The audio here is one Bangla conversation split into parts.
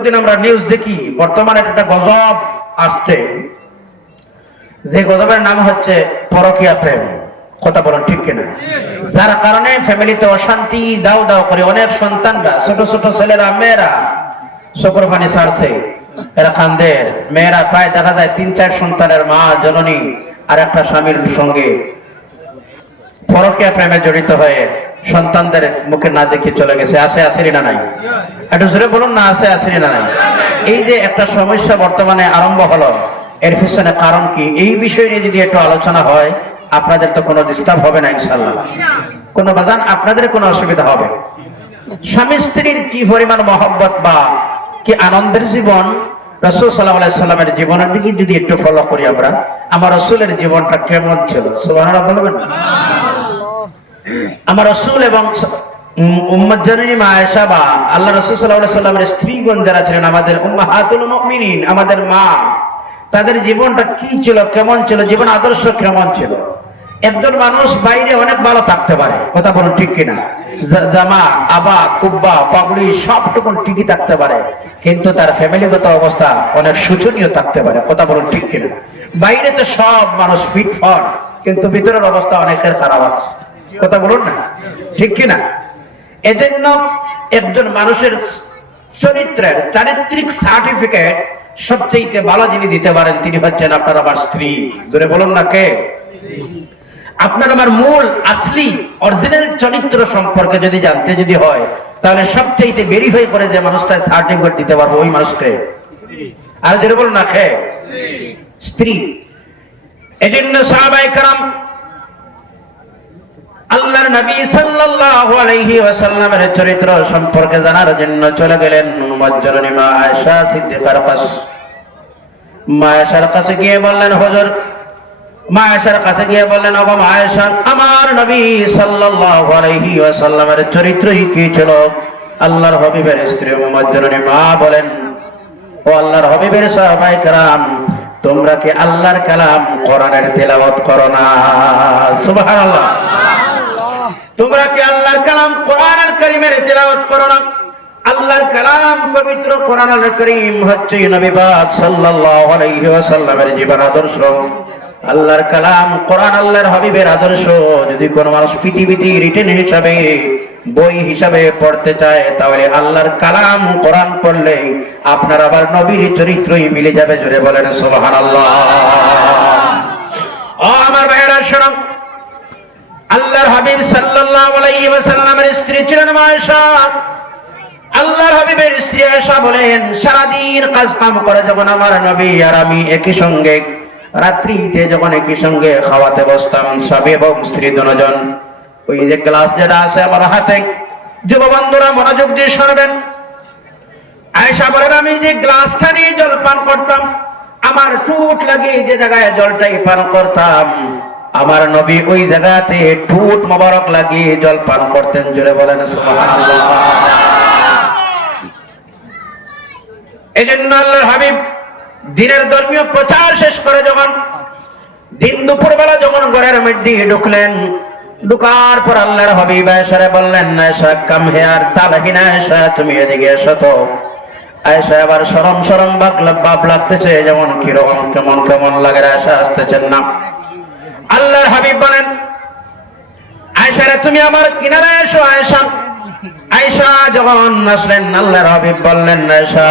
প্রতিদিন আমরা নিউজ দেখি, বর্তমানে একটা গজব আসছে, যে গজবের নাম হচ্ছে পরকীয়া প্রেম। কথা বলেন ঠিক কিনা? যার কারণে ফ্যামিলিতে অশান্তি দাও দাও করে অনেক সন্তানরা, ছোট ছোট ছেলেরা মেয়েরা চোখের পানি ছাড়ছে, এরা কান্দের। মেয়েরা প্রায় দেখা যায় 3-4 সন্তানের মা জননী আর একটা স্বামীর সঙ্গে পরকীয়া প্রেমে জড়িত হয়ে সন্তানদের মুখে না দেখে চলে গেছে। আছে আসেনি না নাই? একটু জোরে বলুন না, আছে আসেনি না নাই? এই যে একটা সমস্যা বর্তমানে আরম্ভ হলো, এর পিছনে কারণ কি? এই বিষয় নিয়ে যদি একটু আলোচনা হয়, আপনাদের তো কোনো ডিস্টার্ব হবে না ইনশাআল্লাহ, কোনো বাজান আপনাদের কোনো অসুবিধা হবে? স্বামী স্ত্রীর কি পরিমাণ মহব্বত বা কি আনন্দের জীবন, রাসূল সাল্লাল্লাহু আলাইহি সাল্লামের জীবনের দিকে যদি একটু ফলো করি আমরা, আমার রাসূলের জীবনটা কেমন ছিল? সুবহানাল্লাহ বলবেন? আমার রাসূল এবং উম্মত জননী মা আয়েশা বা আল্লাহ রাসূল সাল্লাল্লাহু আলাইহি সাল্লামের স্ত্রীগণ যারা ছিলেন, আমাদের উম্মাহাতুল মুমিনিন, আমাদের মা, তাদের জীবনটা কি ছিল, কেমন ছিল, জীবন আদর্শ কেমন ছিল? একজন মানুষ বাইরে অনেক ভালো থাকতে পারে, কথা বলুন ঠিক কিনা? জামা, আবা, কুব্বা, পাগড়ি সবটুকুন ঠিকই থাকতে পারে, কিন্তু তার ফ্যামিলিগত অবস্থা অনেক শোচনীয় থাকতে পারে, কথা বলুন ঠিক কিনা? বাইরে তো সব মানুষ ফিটফট, কিন্তু ভিতরের অবস্থা অনেকের খারাপ আছে, কথা বলুন না ঠিক কিনা? এজন্য একজন মানুষের চরিত্রের চারিত্রিক সার্টিফিকেট সবচেয়ে ভালো যিনি দিতে পারেন, তিনি হচ্ছেন আপনার আমার স্ত্রী। জোরে বলুন না কে? আপনার আমার মূল আসলি অরিজিনাল চরিত্র সম্পর্কে যদি জানতে যদি হয়, তাহলে সবচেয়ে ভেরিফাই করে যে মানুষটা সার্টিফিকেট দিতে পারবো ওই মানুষকে। আর জোরে বলুন না কে? স্ত্রী। এজন্য সাহাবায়ে কেরাম আল্লাহর নবী সাল্লাল্লাহু আলাইহি ওয়াসাল্লামের চরিত্র সম্পর্কে জানার জন্য চলে গেলেন মুজ্জরণী মা আয়েশা সিদ্দিকার কাছে। মা আয়েশার কাছে গিয়ে বললেন, হুজুর, মা আয়েশার কাছে গিয়ে বললেন, ওগো মা আয়েশা, আমার নবী সাল্লাল্লাহু আলাইহি ওয়াসাল্লামের চরিত্রই কি ছিল? আল্লাহর হাবিবের স্ত্রী মুজ্জরণী মা বলেন, ও আল্লাহর হাবিবের সাহাবায়ে কেরাম, তোমরা কি আল্লাহর কালাম কোরআনের তেলাওয়াত করো না? সুবহানাল্লাহ। তোমরা কি আল্লাহর কালাম কোরআনুল কারীমের তেলাওয়াত করো না? আল্লাহর কালাম পবিত্র কোরআনুল কারীম হচ্ছে নবী পাক সাল্লাল্লাহু আলাইহি ওয়াসাল্লামের জীবন আদর্শ। আল্লাহর কালাম কোরআন আল্লাহর হাবিবের আদর্শ যদি কোন মানুষ পৃথিবীতে রিটেন হিসাবে, বই হিসাবে পড়তে চায়, তাহলে আল্লাহর কালাম কোরআন পড়লে আপনার আবার নবীর চরিত্রই মিলে যাবে। জোরে বলেন সুবহানাল্লাহ। ও আমার ভাইরা শোনো, আল্লাহর হাবিব সাল্লাল্লাহু আলাইহি ওয়াসাল্লামের স্ত্রী ছিলেন মা আয়েশা। আল্লাহর হাবিবের স্ত্রী আয়েশা বলেন, সারাদিন কাজ কাম করে যখন আমার নবী আর আমি একই সঙ্গে রাত্রিতে যখন একই সঙ্গে খাওয়াতে বসতাম, স্বামী এবং স্ত্রী দুজন, ওই যে গ্লাস যেটা আছে আমার হাতে, যুব বন্ধুরা মনোযোগ দিয়ে শুনবেন। আয়েশা বলেন, আমি যে গ্লাসটা নিয়ে জল পান করতাম, আমার ঠোঁট লাগিয়ে যে জায়গায় জলটাই পান করতাম, আমার নবী ওই জায়গাতে ঠোঁট মোবারক লাগিয়ে জল পান করতেন। জোরে বলেন সুবহানাল্লাহ। এজন্য আল্লাহর হাবিব দিনের ধর্মীয় প্রচার শেষ করে যখন দিন দুপুরবেলা যখন ঘরের মধ্যে ঢুকলেন, ঢুকার পর আল্লাহর হাবিব আয়েশারে বললেন, আয়েশা কাম হেয়ার, তালহিনা আয়েশা, তুমি এদিকে এসো তো। আয়েশা আবার শরম শরম ভাব লাগতেছে, যেমন কিরকম কেমন কেমন লাগে, আয়েশা আসতেছেন না। আল্লাহর হাবিব বলেন, আয়েশা রে, তুমি আমার কিনারে এসো। আয়েশা আয়েশা যখন আসলেন, আল্লাহর হাবিব বললেন, আয়েশা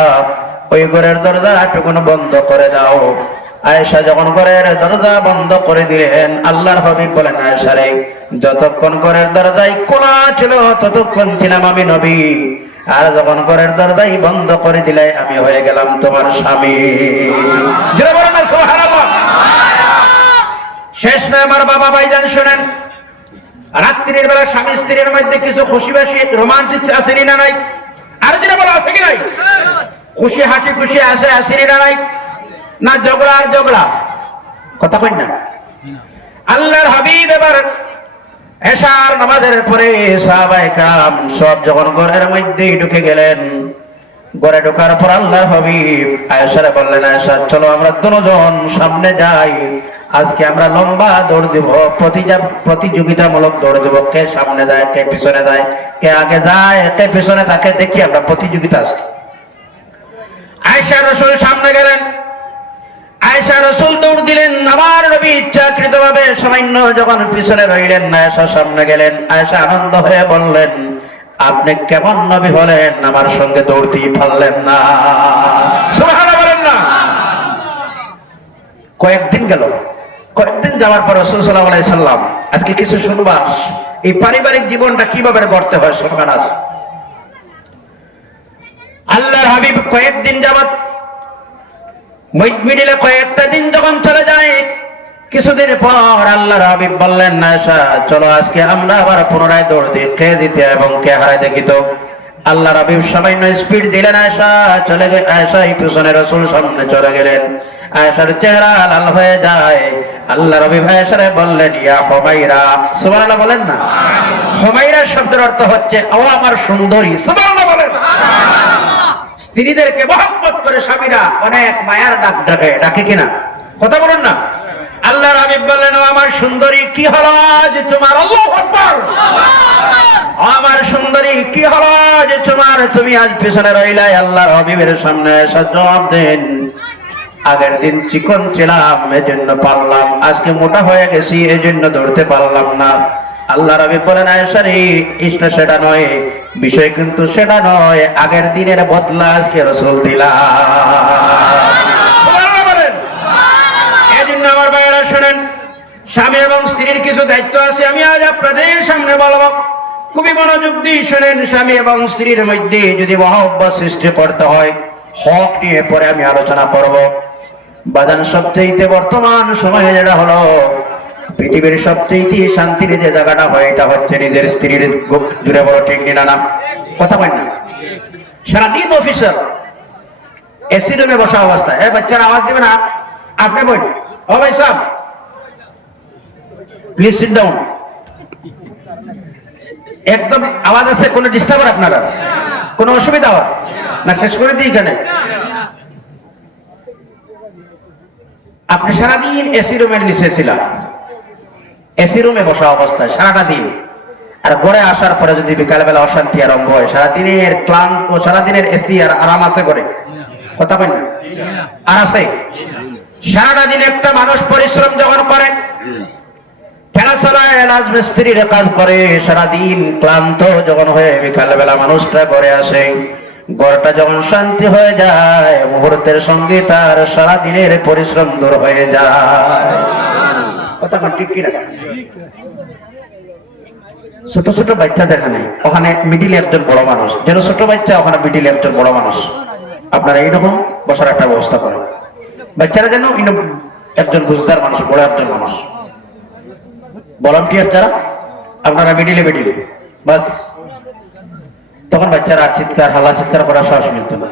ওই ঘরের দরজাটুকুন বন্ধ করে দাও। আয়েশা যখন ঘরের দরজা বন্ধ করে দিলেন, আল্লাহর হাবিব বলেন, আয়েশা রে, যতক্ষণ ঘরের দরজায় খোলা ছিল ততক্ষণ ছিলাম আমি নবী, আর যখন ঘরের দরজাই বন্ধ করে দিলে আমি হয়ে গেলাম তোমার স্বামী। জোরে বলেন না সুবহানাল্লাহ। শেষ না আমার বাবা ভাইজান শুনেন, রাত্রির বেলা স্বামী স্ত্রীর মধ্যে কিছু খুশি বাসি রোমান্টিক আছে না নাই? আর যেটা বলা আছে কি নাই? খুশি হাসি খুশি আছে আসেনি না নাই? না ঝগড়া আর ঝগড়া? কথা কই না? আল্লাহর হাবিব এবার এশার নামাজের পরে সাহাবায়ে কেরাম সব যখন ঘরের মধ্যে ঢুকে গেলেন, ঘরে ঢোকার পর আল্লাহর হাবিব আয়েশারে বললেন, আয়েশা চলো আমরা দুজন সামনে যাই, আজকে আমরা লম্বা দৌড় দিব, প্রতিযোগিতামূলক দৌড় দিব, কে সামনে যায় কে পিছনে যায়, কে আগে যায় কে পিছনে থাকে, দেখি আমরা প্রতিযোগিতা আছে। আয়েশা রাসূল সামনে গেলেন, আয়েশা রাসূল দৌড় দিলেন, আমার নবী ইচ্ছাকৃতভাবে সামান্য যখন পিছনে রইলেন, আয়েশা সামনে গেলেন। আয়েশা আনন্দ হয়ে বললেন, আপনি কেমন নবী হলেন, আমার সঙ্গে দৌড়তেই পারলেন না? সুবহানাল্লাহ বলেন না। কয়েকদিন গেল, কয়েকদিন যাওয়ার পর রাসূল সাল্লাল্লাহু আলাইহি সাল্লাম আজকে কিছু শুনবা, এই পারিবারিক জীবনটা কিভাবে গড়তে হয় শুনবেন। আজ আল্লাহর হাবিব কয়েকদিন যাবত মিডিলে কয়েকটা দিন যখন চলে যায়, কিছুদিন পর আল্লাহর হাবিব বললেন, আয়েশা চলো আজকে আমরা আবার পুনরায় দৌড় দিই, কে জিতে এবং কে হারায় দেখি তো। আল্লাহর হাবিব সামান্য স্পিড দিলেন, আয়েশা চলে গেলেন। আয়েশা এই পিছনে রাসূল সামনে চলে গেলেন। আয়েশার চেহারা লাল হয়ে যায়। আল্লাহর হাবিব আয়েশারে বললেন, ইয়া হুমায়রা। সুবহানাল্লাহ বলেন না। হুমায়রা শব্দের অর্থ হচ্ছে ও আমার সুন্দরী। সুবহানাল্লাহ বলেন। স্ত্রীদেরকে মহব্বত করে স্বামীরা অনেক মায়ার ডাক ডাকে কিনা, কথা বলেন না। আল্লাহর হাবিব বললেন, ও আমার সুন্দরী কি হলো যে তোমার, আল্লাহু আকবার, আমার সুন্দরী কি হলো যে তোমার, তুমি আজ পিছনে রইলাই? আল্লাহর হাবিবের সামনে এসে জবাব দেন, আগের দিন চিকন ছিলাম এজন্য পারলাম, আজকে মোটা হয়ে গেছি এজন্য দৌড়তে পারলাম না। আল্লাহর হাবিব বলেন, আয়েশা রে ইসটা সেটা নয়, বিষয় কিন্তু সেটা নয়, আগের দিনের বদলা আজকে রাসূল দিলাম। সুবহানাল্লাহ বলেন। এজন্য আমার ভাইরা শুনেন, স্বামী এবং স্ত্রীর কিছু দায়িত্ব আছে, আমি আজ আপনাদের সামনে বলবো, খুবই মনোযোগ দিয়ে শুনেন। স্বামী এবং স্ত্রীর মধ্যে যদি মহব্বত সৃষ্টি করতে হয়, হক নিয়ে পরে আমি আলোচনা করব। বাজান সবচেয়ে বর্তমান সময়ে যেটা হলো, পৃথিবীর সবচেয়ে শান্তির যে জায়গাটা হয় এটা হচ্ছে নিজের স্ত্রীর জুড়ে বড়, ঠিক না না? কথা বলেন না। সারাদিন অফিসার এসি রুমে বসা অবস্থায়, বাচ্চারা আওয়াজ দিবে না, আপনি বই, ও ভাই সাহেব প্লিজ সিট ডাউন, একদম আওয়াজ আছে, কোনো ডিস্টার্ব আপনারা, কোনো অসুবিধা হয় না? শেষ করে দিই এখানে। আপনি সারাদিন এসি রুমের নিচে ছিলেন, এসি রুমে বসা অবস্থায় সারাটা দিন, আর ঘরে আসার পরে যদি বিকালবেলা অশান্তি আরম্ভ হয়, সারাদিনের ক্লান্ত, সারাদিনের এসি আর আরাম আছে করে, কথা বলেন না? আর আছে? সারাটা দিন একটা মানুষ পরিশ্রম যখন করে, খেলা চালায়, রাজমিস্ত্রির কাজ করে, সারাদিন ক্লান্ত যখন হয়ে বিকালবেলা মানুষটা ঘরে আসে, ঘরটা যখন শান্তি হয়ে যায়, মুহূর্তের সঙ্গে তার সারাদিনের পরিশ্রম দূর হয়ে যায়। কথা ঠিক কিনা? ছোট ছোট বাচ্চা যেখানে, ওখানে মিডিলে একজন বড় মানুষ, যেন ছোট বাচ্চা ওখানে মিডিলে একজন বড় মানুষ, আপনারা এইরকম বসার একটা ব্যবস্থা করেন। বাচ্চারা যেন একজন বুঝদার মানুষ, বড় একজন মানুষ, ভলান্টিয়ার যারা, আপনারা মিডিলে মিডিলে বাস, তখন বাচ্চারা আর চিৎকার হাল্লা চিৎকার করার সাহস মিলত না।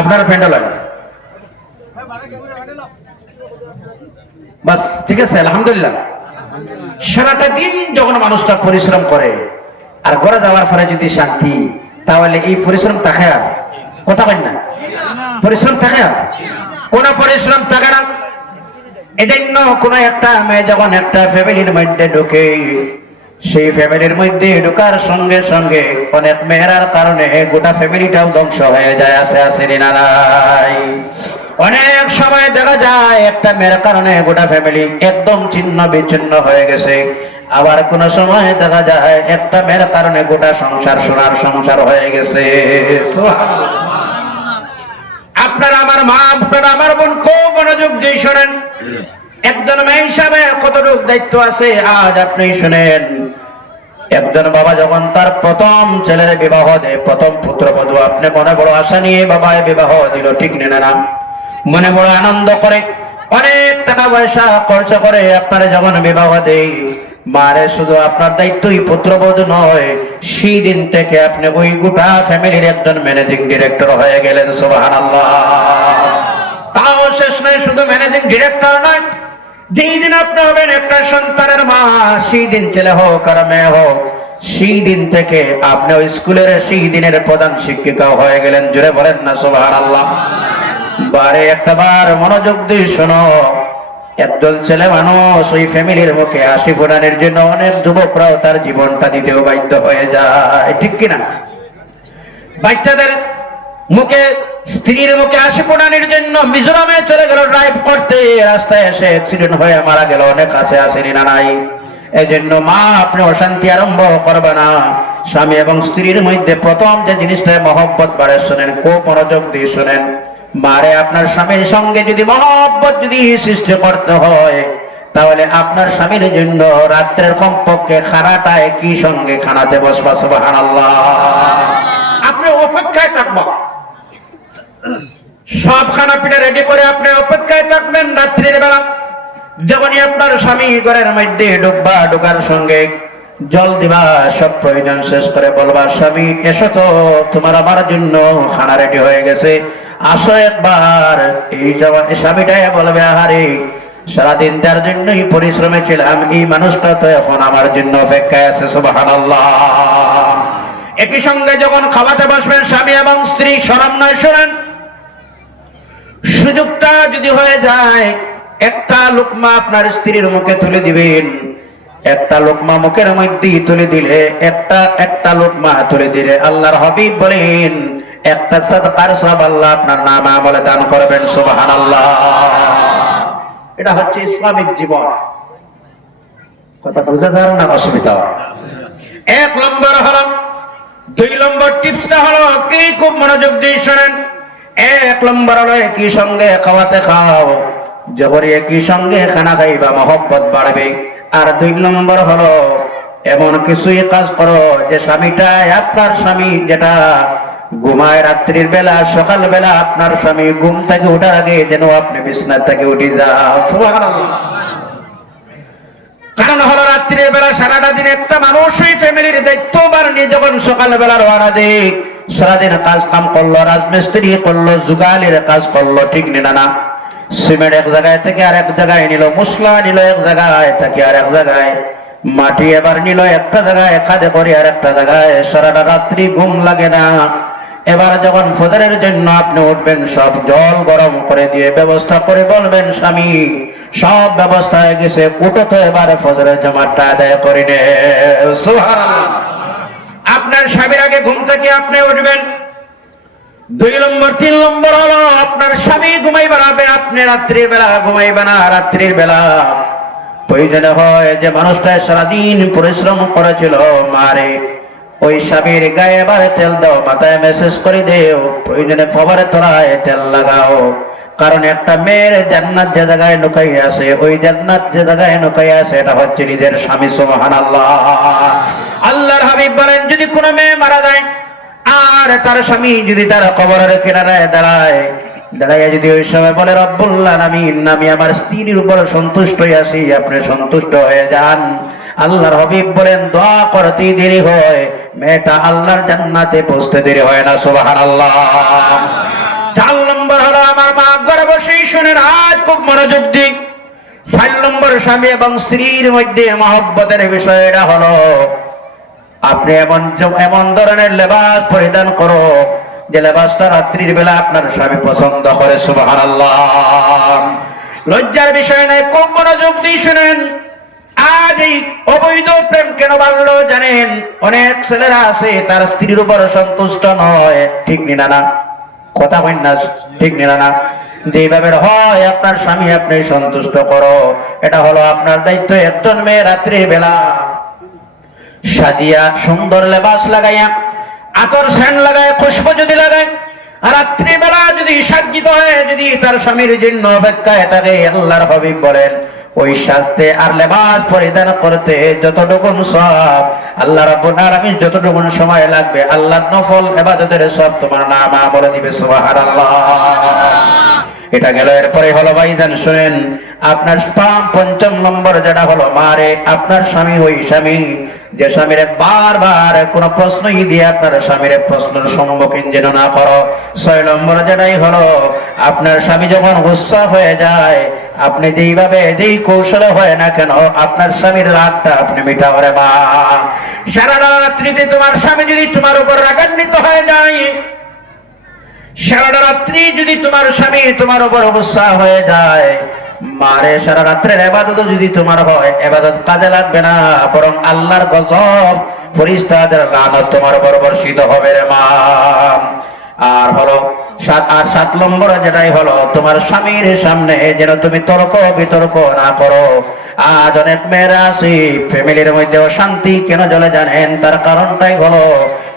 আপনারা প্যান্ডেল হয় বাস, ঠিক আছে, আলহামদুলিল্লাহ। সারাটা দিন যখন মানুষটা পরিশ্রম করে আর ঘরে যাওয়ার পরে যদি শান্তি, তাহলে এই পরিশ্রম থাকে আর, কথা বলেন না? পরিশ্রম থাকে আর, কোন পরিশ্রম থাকে না। এজন্য কোন একটা মেয়ে যখন একটা ফ্যামিলির মধ্যে ঢুকে, সেই ফ্যামিলির মধ্যে ঢোকার সঙ্গে সঙ্গে অনেক মেয়েরার কারণে গোটা ফ্যামিলিটাও ধ্বংস হয়ে যায়। আছে আছে না নাই? অনেক সময় দেখা যায় একটা মেয়ের কারণে গোটা ফ্যামিলি একদম ছিন্ন বিচ্ছিন্ন হয়ে গেছে। আবার কোন সময় দেখা যায় একটা মেয়ের কারণে গোটা সংসার সোনার সংসার হয়ে গেছে। আপনারা আমার মা, আপনারা আমার বোন, খুব মনোযোগ দিয়ে শোনেন। একজন মেয়ে হিসাবে কতটুকু দায়িত্ব আছে আজ আপনি শুনেন। একজন বাবা যখন তার প্রথম ছেলের বিবাহ দেয়, প্রথম পুত্রবধূ, আপনি মনে বড় আশা নিয়ে বাবায় বিবাহ দিল, ঠিক না? মনে বড় আনন্দ করে, অনেক টাকা পয়সা খরচ করে আপনারা যখন বিবাহ দেয়, মারে শুধু আপনার দায়িত্বই পুত্রবধূ নয়, সেই দিন থেকে আপনি ওই গোটা ফ্যামিলির একজন ম্যানেজিং ডিরেক্টর হয়ে গেলেন। সুবহানাল্লাহ। তাও শেষ নয়, শুধু ম্যানেজিং ডিরেক্টর নয়, যেই দিন আপনি হবেন একটা সন্তানের মা, সেই দিন ছেলে হোক আর মেয়ে হোক, সেই দিন থেকে আপনি ওই স্কুলের সেই দিনের প্রধান শিক্ষিকা হয়ে গেলেন। জোরে বলেন না সুবহানাল্লাহ। বারে একটা বার মনোযোগ দিয়ে শোনো, একজন ছেলে মানুষ ওই ফ্যামিলির মুখে হাসি ফোটানোর জন্য অনেক যুবকরাও তার জীবনটা দিতেও বাধ্য হয়ে যায়, ঠিক কিনা? বাচ্চাদের মুখে, স্ত্রীর মুখে হাসি ফোটানোর জন্য মিজোরামে চলে গেল ড্রাইভ করতে, রাস্তায় এসে অ্যাক্সিডেন্ট হয়ে মারা গেল। অনেক কাছে আসেনি না নাই? এই জন্য মা, আপনি অশান্তি আরম্ভ করবে না। স্বামী এবং স্ত্রীর মধ্যে প্রথম যে জিনিসটা মহব্বত বাড়ে, শোনেন, খুব মনোযোগ দিয়ে শোনেন। মারে, আপনার স্বামীর সঙ্গে যদি মহব্বত যদি সৃষ্টি করতে হয়, তাহলে আপনার স্বামীর জন্য রাত্রের কমপক্ষে খানাটায় কি সঙ্গে খানাতে বসবা। সুবহানাল্লাহ। আপনি অপেক্ষায় থাকবা, সব খানা পিঠা রেডি করে আপনি অপেক্ষায় থাকবেন। রাত্রির বেলা যখনই আপনার স্বামী ঘরের মধ্যে ঢুকবা, ঢুকার সঙ্গে জল দিবা, সব প্রয়োজন শেষ করে বলবা, স্বামী এসো তো, তোমার আমার জন্য খানা রেডি হয়ে গেছে, আসো একবার। এই স্বামীটাই বলবে, আহারে সারাদিন তার জন্যই পরিশ্রমে ছিলাম, এই মানুষটা তো এখন আমার জন্য অপেক্ষায় আছে। সুবহানাল্লাহ। একই সঙ্গে যখন খাওয়াতে বসবেন স্বামী এবং স্ত্রী, শরম নয়, শোনেন, সুযোগটা যদি হয়ে যায়, একটা লোকমা আপনার স্ত্রীর মুখে তুলে দিবেন। একটা লোকমা মুখের মধ্যে তুলে দিলে, একটা লোকমা তুলে দিলে, আল্লাহর হাবিব বলেন একটা সাদকার সওয়াব আল্লাহ আপনার নাম আমলে দান করবেন। সুবহানাল্লাহ। এটা হচ্ছে ইসলামিক জীবন। কথা বুঝা যায় না? অসুবিধা এক নম্বর হলো। 2 নম্বর টিপসটা হলো, কি খুব মনোযোগ দিয়ে শোনেন। 1 নম্বর হলো একই সঙ্গে খাওয়াতে খাও, যখন একই সঙ্গে খানা খাইবা মহব্বত বাড়বে। আর 2 নম্বর হলো, এমন কিছুই কাজ করো যে স্বামীটা, আপনার স্বামী যেটা ঘুমায় রাত্রির বেলা, সকাল বেলা আপনার স্বামী ঘুম থেকে ওঠার আগে যেন আপনি বিছানা থেকে উঠে যাও। সুবহানাল্লাহ। কারণ হলো রাত্রির বেলা সারাটা দিন একটা মানুষ ওই ফ্যামিলির দায়িত্ববান নিয়ে যখন সকাল বেলা রওনা দেয়, সারাদিন কাজ কাম করলো, রাজমিস্ত্রি করলো, যুগালির কাজ করলো, ঠিক না? সিমেন্ট এক জায়গায় থেকে আর এক জায়গায় নিল, মশলা নিল এক জায়গায় থেকে আর এক জায়গায়, মাটি এবার নিল একটা জায়গায়, খাদে করে আর একটা জায়গায়, সারাটা রাত্রি ঘুম লাগে না। এবার যখন ফজরের জন্য আপনি উঠবেন, সব জল গরম করে দিয়ে ব্যবস্থা করে বলবেন, স্বামী সব ব্যবস্থা হয়ে গেছে, উঠো তো এবার ফজরের জামাতটা আদায় করে নে। সুবহানাল্লাহ। আপনার স্বামীর আগে ঘুম থেকে আপনি উঠবেন। 2 নম্বর 3 নম্বর হলো, আপনার স্বামী ঘুমাই বেড়াবে, আপনি রাত্রির বেলা ঘুমাইবে না। রাত্রির বেলা প্রয়োজনে হয় যে মানুষটা সারাদিন পরিশ্রম করেছিল, মারে ওই স্বামীর গায়ে এবারে তেল দাও, মাথায় মেসেজ করে দেও, প্রয়োজনে ফবারে তলায় তেল লাগাও। কারণ একটা মেয়ের জান্নাত যে জায়গায় লুকাই আছে, ওই জান্নাত যে জায়গায় লুকাই আছে, এটা হচ্ছে নিজের স্বামী। সুবহানাল্লাহ। আল্লাহর হাবিব বলেন, যদি কোনো মেয়ে মারা যায় আর তার স্বামী যদি তার কবরের কিনারায় দাঁড়ায়, যদি ওই সময় বলে, রব্বুল আলামিন, আমি আমার স্ত্রীর উপর সন্তুষ্ট আছি, আপনি সন্তুষ্ট হয়ে যান। আল্লাহর হাবিব বলেন, দোয়া করতে দেরি হয়, মেয়েটা আল্লাহর জান্নাতে পৌঁছতে দেরি হয় না। সুবহানাল্লাহ। 4 নম্বর হলো, আমার মা ঘরে বসেই শুনেন, আজ খুব মনোযোগ দিন। 4 নম্বর স্বামী এবং স্ত্রীর মধ্যে মহব্বতের বিষয়টা হলো, আপনি এমন ধরনের লেবাস পরিধান করো যে লেবাসটা রাত্রির বেলা আপনার স্বামী পছন্দ করে। সুবহানাল্লাহ। লজ্জার বিষয় নাই, খুব মনোযোগ দিয়ে শুনেন। আজ এই অবৈধ প্রেম কেন বাড়লো জানেন? অনেক ছেলেরা আছে তার স্ত্রীর উপর সন্তুষ্ট নয়, ঠিক না? কথা কই না? ঠিক না? যেভাবে হয় আপনার স্বামী আপনি সন্তুষ্ট করো, এটা হলো আপনার দায়িত্ব। একজন মেয়ে রাত্রির বেলা সাজিয়া সুন্দর লেবাস লাগাইয়া, আতর সেন্ট লাগায়, খুশবু যদি লাগায়, আর রাত্রিবেলা যদি সজ্জিত হয়ে যদি তার স্বামীর জন্য অপেক্ষায় থাকে, আল্লাহর হাবিব বলেন, ওই সাজতে আর লেবাস পরিধান করতে যতটুকু সওয়াব, আল্লাহ রাব্বুল আলামিন যতটুকু সময় লাগবে, আল্লাহর নফল ইবাদতের সওয়াব তোমার নাম আমলে দিবে। সুবহানাল্লাহ। এটা গেল। এরপরে হলো ভাইজান শুনেন, আপনার 5 নম্বর যেটা হলো, মারে আপনার স্বামী ওই স্বামী যে স্বামীরে বারবার কোনো প্রশ্নই দিয়ে আপনার স্বামীর প্রশ্নের সম্মুখীন যেন না করো। 6 নম্বর যেটাই হলো, আপনার স্বামী যখন গুসা হয়ে যায়, আপনি যেই কৌশলে হয় না কেন, আপনার স্বামীর রাগটা আপনি মিটাও রে মা। সারা রাত্রিতে তোমার স্বামী যদি তোমার উপর রাগান্বিত হয়ে যায়, সারা রাত্রি যদি তোমার স্বামী তোমার উপর গুসা হয়ে যায়, মারে সারা রাত্রের ইবাদত যদি তোমার হয়, ইবাদত কাজে লাগবে না, বরং আল্লাহর গজব ফেরেশতাদের লানত তোমার উপর বর্ষিত হবে রে মা। আর হলো সাত নম্বর যেটাই হলো, তোমার স্বামীর সামনে যেন তুমি তর্ক বিতর্ক না করো। আজ অনেক মেয়েরা আছে ফ্যামিলির মধ্যে অশান্তি কেন চলে জানেন? তার কারণটাই হলো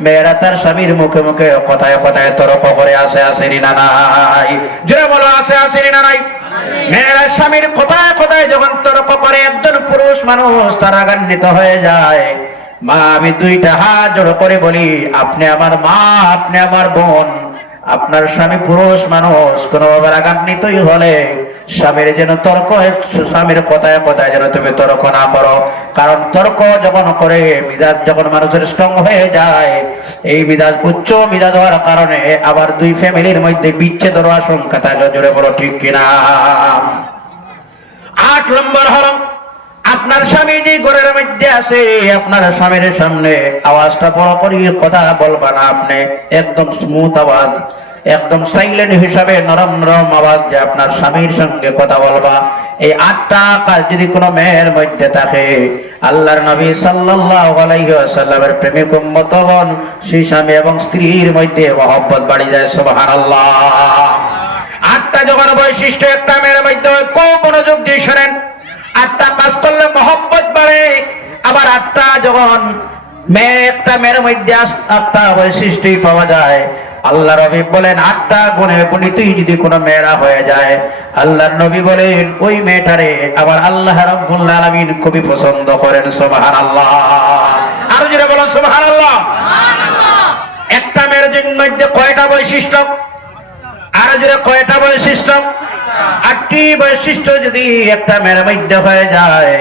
মেয়েরা তার স্বামীর মুখে মুখে কথায় কথায় তর্ক করে আসেনি না নাই? জোরে বলো, আসেনি না নাই? মেয়েরা স্বামীর কথায় কথায় যখন তর্ক করে, একজন পুরুষ মানুষ তার রাগান্বিত হয়ে যায়। মা, আমি দুইটা হাত জোড় করে বলি, আপনি আমার মা, আপনি আমার বোন। আপনার স্বামী পুরুষ মানুষ, কোনোভাবে রাগান্বিতই হলে স্বামীর যেন তর্ক, স্বামীর কথায় কথায় যেন তুমি তর্ক না করো। কারণ তর্ক যখন করে, মিজাজ যখন মানুষের স্ট্রং হয়ে যায়, এই মিজাজ উচ্চ মিজাজ হওয়ার কারণে আবার দুই ফ্যামিলির মধ্যে বিচ্ছেদের আশঙ্কা থাকে। জোরে বলো ঠিক কিনা? 8 নম্বর হলো, আপনার স্বামী যে ঘরের মধ্যে আছে, আপনার স্বামীর সামনে আওয়াজটা বড় করে কথা বলবা না। আপনি একদম স্মুথ আওয়াজ, একদম সাইলেন্ট হিসাবে নরম নরম আওয়াজ যে আপনার স্বামীর সঙ্গে কথা বলবা। এই 8টা কাজ যদি কোনো মেয়ের মধ্যে থাকে, আল্লাহর নবী সাল্লাল্লাহু আলাইহি ওয়াসাল্লামের প্রেমিক উম্মতগণ, সেই স্বামী এবং স্ত্রীর মধ্যে মহব্বত বাড়ি যায়। সুবহানাল্লাহ। 8টা যখন বৈশিষ্ট্য একটা মেয়ের মধ্যে, খুব মনোযোগ দিয়ে শোনেন। 8টা কাজ করলে মহব্বত বাড়ে। আবার 8টা যখন একটা মেয়ের মধ্যে 8টা বৈশিষ্ট্যই পাওয়া যায়, আল্লাহ নবী বলেন 8টা গুণে গুণিতই যদি কোনো মেয়েরা হয়ে যায়, আল্লাহর নবী বলেন ওই মেয়েটারে আবার আল্লাহ রাব্বুল আলামিন খুবই পছন্দ করেন। সুবহানাল্লাহ। আর জোরে বলুন সুবহানাল্লাহ। একটা মেয়ের মধ্যে কয়টা বৈশিষ্ট্য? আর জোরে কয়টা বৈশিষ্ট্য? 8টি বৈশিষ্ট্য যদি একটা মেয়ের মধ্যে হয়ে যায়,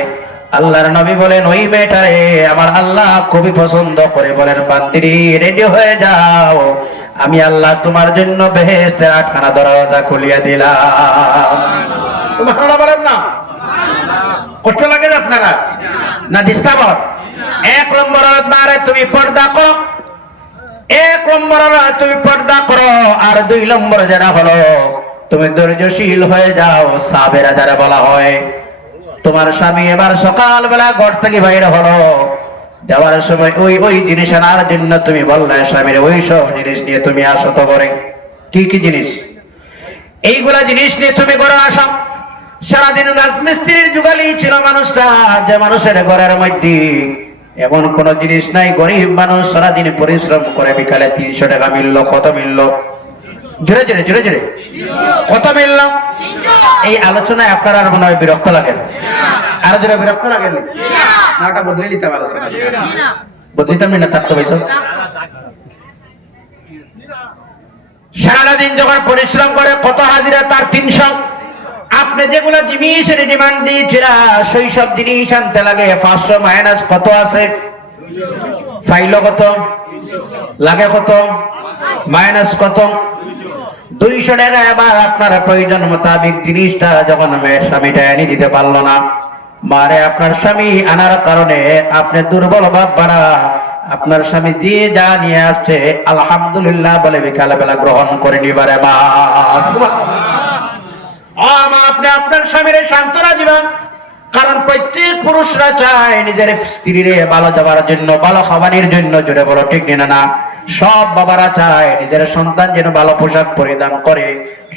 আল্লাহর নবী বলেন ওই মেয়েটারে আমার আল্লাহ খুবই পছন্দ করে। বলেন বান্দিরি, রেডি হয়ে যাও, আমি আল্লাহ তোমার জন্য বেহেশতের 8খানা দরজা খুলিয়ে দিলাম। সুবহানাল্লাহ বলেন না? কষ্ট লাগে না আপনারা? না ডিস্টার্ব? 1 নম্বর বারে তুমি পর্দা করো, 1 নম্বর তুমি পর্দা করো। আর 2 নম্বর যারা হলো, তুমি ধৈর্যশীল হয়ে যাও, সাবেরা যারা বলা হয়। তোমার স্বামী এবার সকালবেলা ঘর থেকে বাইরে হলো, যাওয়ার সময় ওই জিনিস আনার জন্য তুমি বললে স্বামীর ওই সব জিনিস নিয়ে তুমি আসো। তো করে কি কি জিনিস? এইগুলা জিনিস নিয়ে তুমি ঘরে আসো। সারাদিন রাজমিস্ত্রির যুগালি ছিল মানুষটা, যে মানুষের ঘরের মধ্যে এমন কোন জিনিস নাই। গরিব মানুষ সারাদিন পরিশ্রম করে, বিকালে 300 টাকা মিলল। কত মিলল? জোরে জোরে জোরে জোরে কত মিলল? এই আলোচনায় আপনার আর মনে হয় বিরক্ত লাগেন? আরো জোরে বিরক্ত লাগেন? না, ওটা বদলে নিতে আলোচনা বদলিতাম না, তার তো বলছো। সারাদিন যখন পরিশ্রম করে, কত হাজিরা? তার 300। আপনি যেগুলো জিনিসের ডিমান্ড দিয়েছিলেন, সেই সব জিনিস আনতে লাগে 500 মাইনাস কত আছে? ফাইল কত লাগে? কত মাইনাস কত? 200 টাকা। এবার আপনার প্রয়োজন মোতাবেক জিনিসটা যখন স্বামীটা এনে দিতে পারলো না, মারে আপনার স্বামী আনার কারণে আপনি দুর্বল ভাব বাড়া, আপনার স্বামী যে যা নিয়ে আসছে আলহামদুলিল্লাহ বলে বিকাল বেলা গ্রহণ করে নিবারে মা। আপনি আপনার স্বামীর সান্ত্বনা দিবেন। কারণ প্রত্যেক পুরুষরা চায় নিজের স্ত্রীরে ভালো যাবার জন্য, ভালো খাবারের জন্য। জোরে বলো ঠিক না? সব বাবারা চায় নিজের সন্তান যেন ভালো পোশাক পরিধান করে,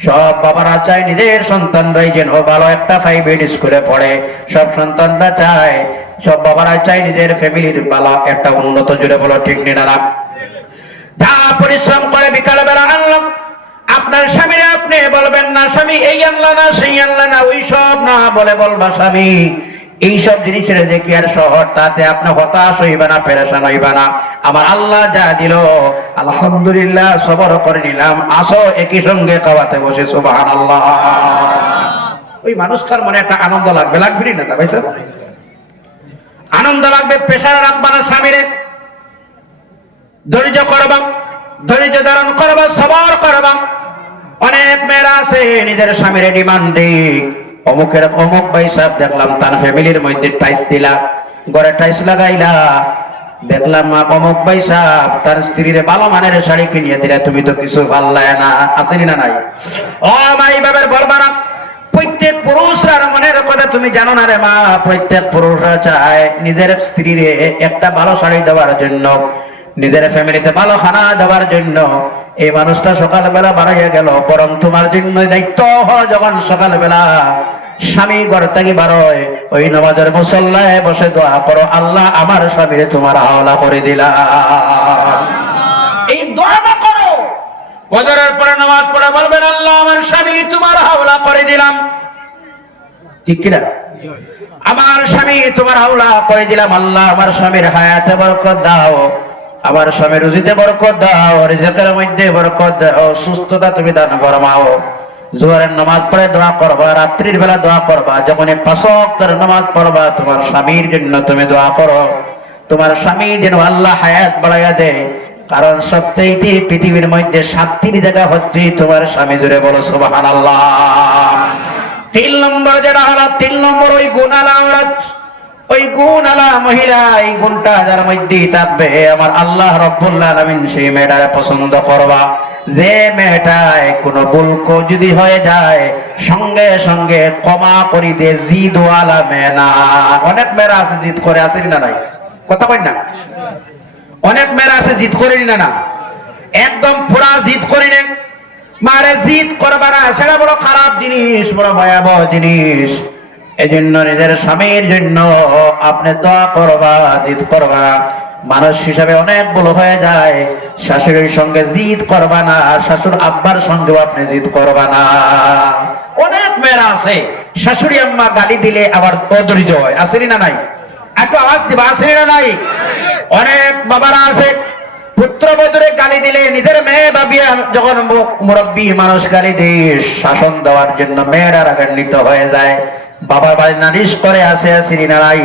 সব বাবারা চায় নিজের সন্তানরাই যেন ভালো একটা প্রাইভেট স্কুলে পড়ে, সব সন্তানরা চায়, সব বাবারা চায় নিজের ফ্যামিলির ভালো একটা উন্নত। জোরে বলো ঠিক না? যা পরিশ্রম করে বিকাল বেলা আনলাম, আপনার স্বামীরা আপনি বলবেন না স্বামী এই আনলা না, সেই আনলা না, ওই সব না বলে বলবা স্বামী এইসব জিনিসের যে কি আর শহর, তাতে আপনি হতাশ হইবা না, পেরেশান হইবা না। আমার আল্লাহ যা দিল আলহামদুলিল্লাহ সবর করে নিলাম, আসো একই সঙ্গে খাওয়াতে বসে। সুবহানাল্লাহ। ওই মানুষটার মনে একটা আনন্দ লাগবে, লাগবে না ভাই স্যার? আনন্দ লাগবে। প্রেশার রাখবা না স্বামীরে, ধৈর্য করবা, ধৈর্য ধারণ করবা, সবর করবা। অনেক মেয়েরা আছে নিজের স্বামীর ডিমান্ডে, অমুকের অমুক ভাই সাহেব দেখলাম তার ফ্যামিলির মধ্যে টাইস দিলা, ঘরে টাইস লাগাইলা, দেখলাম অমুক ভাই সাহেব তার স্ত্রীর ভালো মানের শাড়ি কিনিয়ে দিলা, তুমি তো কিছু ভাল লাগে না। আসেনি না নাই? ও মাই বাবার বলবা না, প্রত্যেক পুরুষরা মনের কথা তুমি জানো না রে মা, প্রত্যেক পুরুষরা চায় নিজের স্ত্রীরে একটা ভালো শাড়ি দেওয়ার জন্য, নিজের ফ্যামিলিতে ভালো খানা দেওয়ার জন্য। এই মানুষটা সকালবেলা বাড়াইয়া গেল, বরং তোমার জন্য দায়িত্ব হয় যখন সকালবেলা স্বামী ঘর থেকে বারোয় ওই নামাজের মুসল্লায় বসে দোয়া করো, আল্লাহ আমার স্বামীরে তোমার হাওলা করে দিলাম। এই দোয়াটা করো, ফজরের পরে নামাজ পড়ে বলবেন আল্লাহ আমার স্বামী তোমার হাওলা করে দিলাম। ঠিক কিনা? আমার স্বামী তোমার হাওলা করে দিলাম, আল্লাহ আমার স্বামীর হায়াতে বরকত দাও, আমার স্বামীর রুজিতে বরকত দাও, রিজিকের মধ্যে বরকত দাও, সুস্থতা তুমি দান ফরমাও। জোহরের নামাজ পড়ে দোয়া করবা, রাত্রির বেলা দোয়া করবা, যখন 5 ওয়াক্তের নামাজ পড়বা তোমার স্বামীর জন্য তুমি দোয়া করো, তোমার স্বামী যেন আল্লাহ হায়াত বাড়াইয়া দেয়। কারণ সবচেয়ে পৃথিবীর মধ্যে শান্তির জায়গা হচ্ছে তোমার স্বামী। জুড়ে বলো সুবহানাল্লাহ। 3 নম্বর যেটা হলো, 3 নম্বর ওই গুণালা ওরত, ওই গুণালা মহিলা, এই গুণটা যার মধ্যে থাকবে আমার আল্লাহ রাব্বুল আলামিন সেই মেয়েটারে পছন্দ করবা। যে মেয়েটায় কোনো ভুল যদি হয়ে যায় সঙ্গে সঙ্গে ক্ষমা করি দে, জিদ ওয়ালা মেয়ে না। অনেক মেয়েরা আছে জিদ করে, আসেনি না নাই? কথা কই না? অনেক মেয়েরা আছে জিদ করেনি না, না একদম পুরা জিদ করি নেন। মারে জিদ করবা না, সেটা বড় খারাপ জিনিস, বড় ভয়াবহ জিনিস। এই জন্য নিজের স্বামীর জন্য আপনি দোয়া করবা, জিদ করবা না। মানুষ হিসাবে অনেক ভুল হয়ে যায়, শাশুড়ির সঙ্গে জিদ করবা না, শাশুড় আব্বার সঙ্গেও আপনি জিদ করবা না। অনেক মেয়েরা আছে শাশুড়ি আম্মা গালি দিলে আবার অধৈর্য হয়, আসেনি না নাই? একটু আওয়াজ দিবা, আসেনি না নাই? অনেক বাবারা আছে পুত্রবধূরে গালি দিলে নিজের মেয়ে ভাবিয়া, যখন মুরব্বী মানুষ গালি দিয়ে শাসন দেওয়ার জন্য মেয়েরা রাগান্বিত হয়ে যায়। বাবার বাড়ি নালিশ করে আসে, আসেনি না নাই?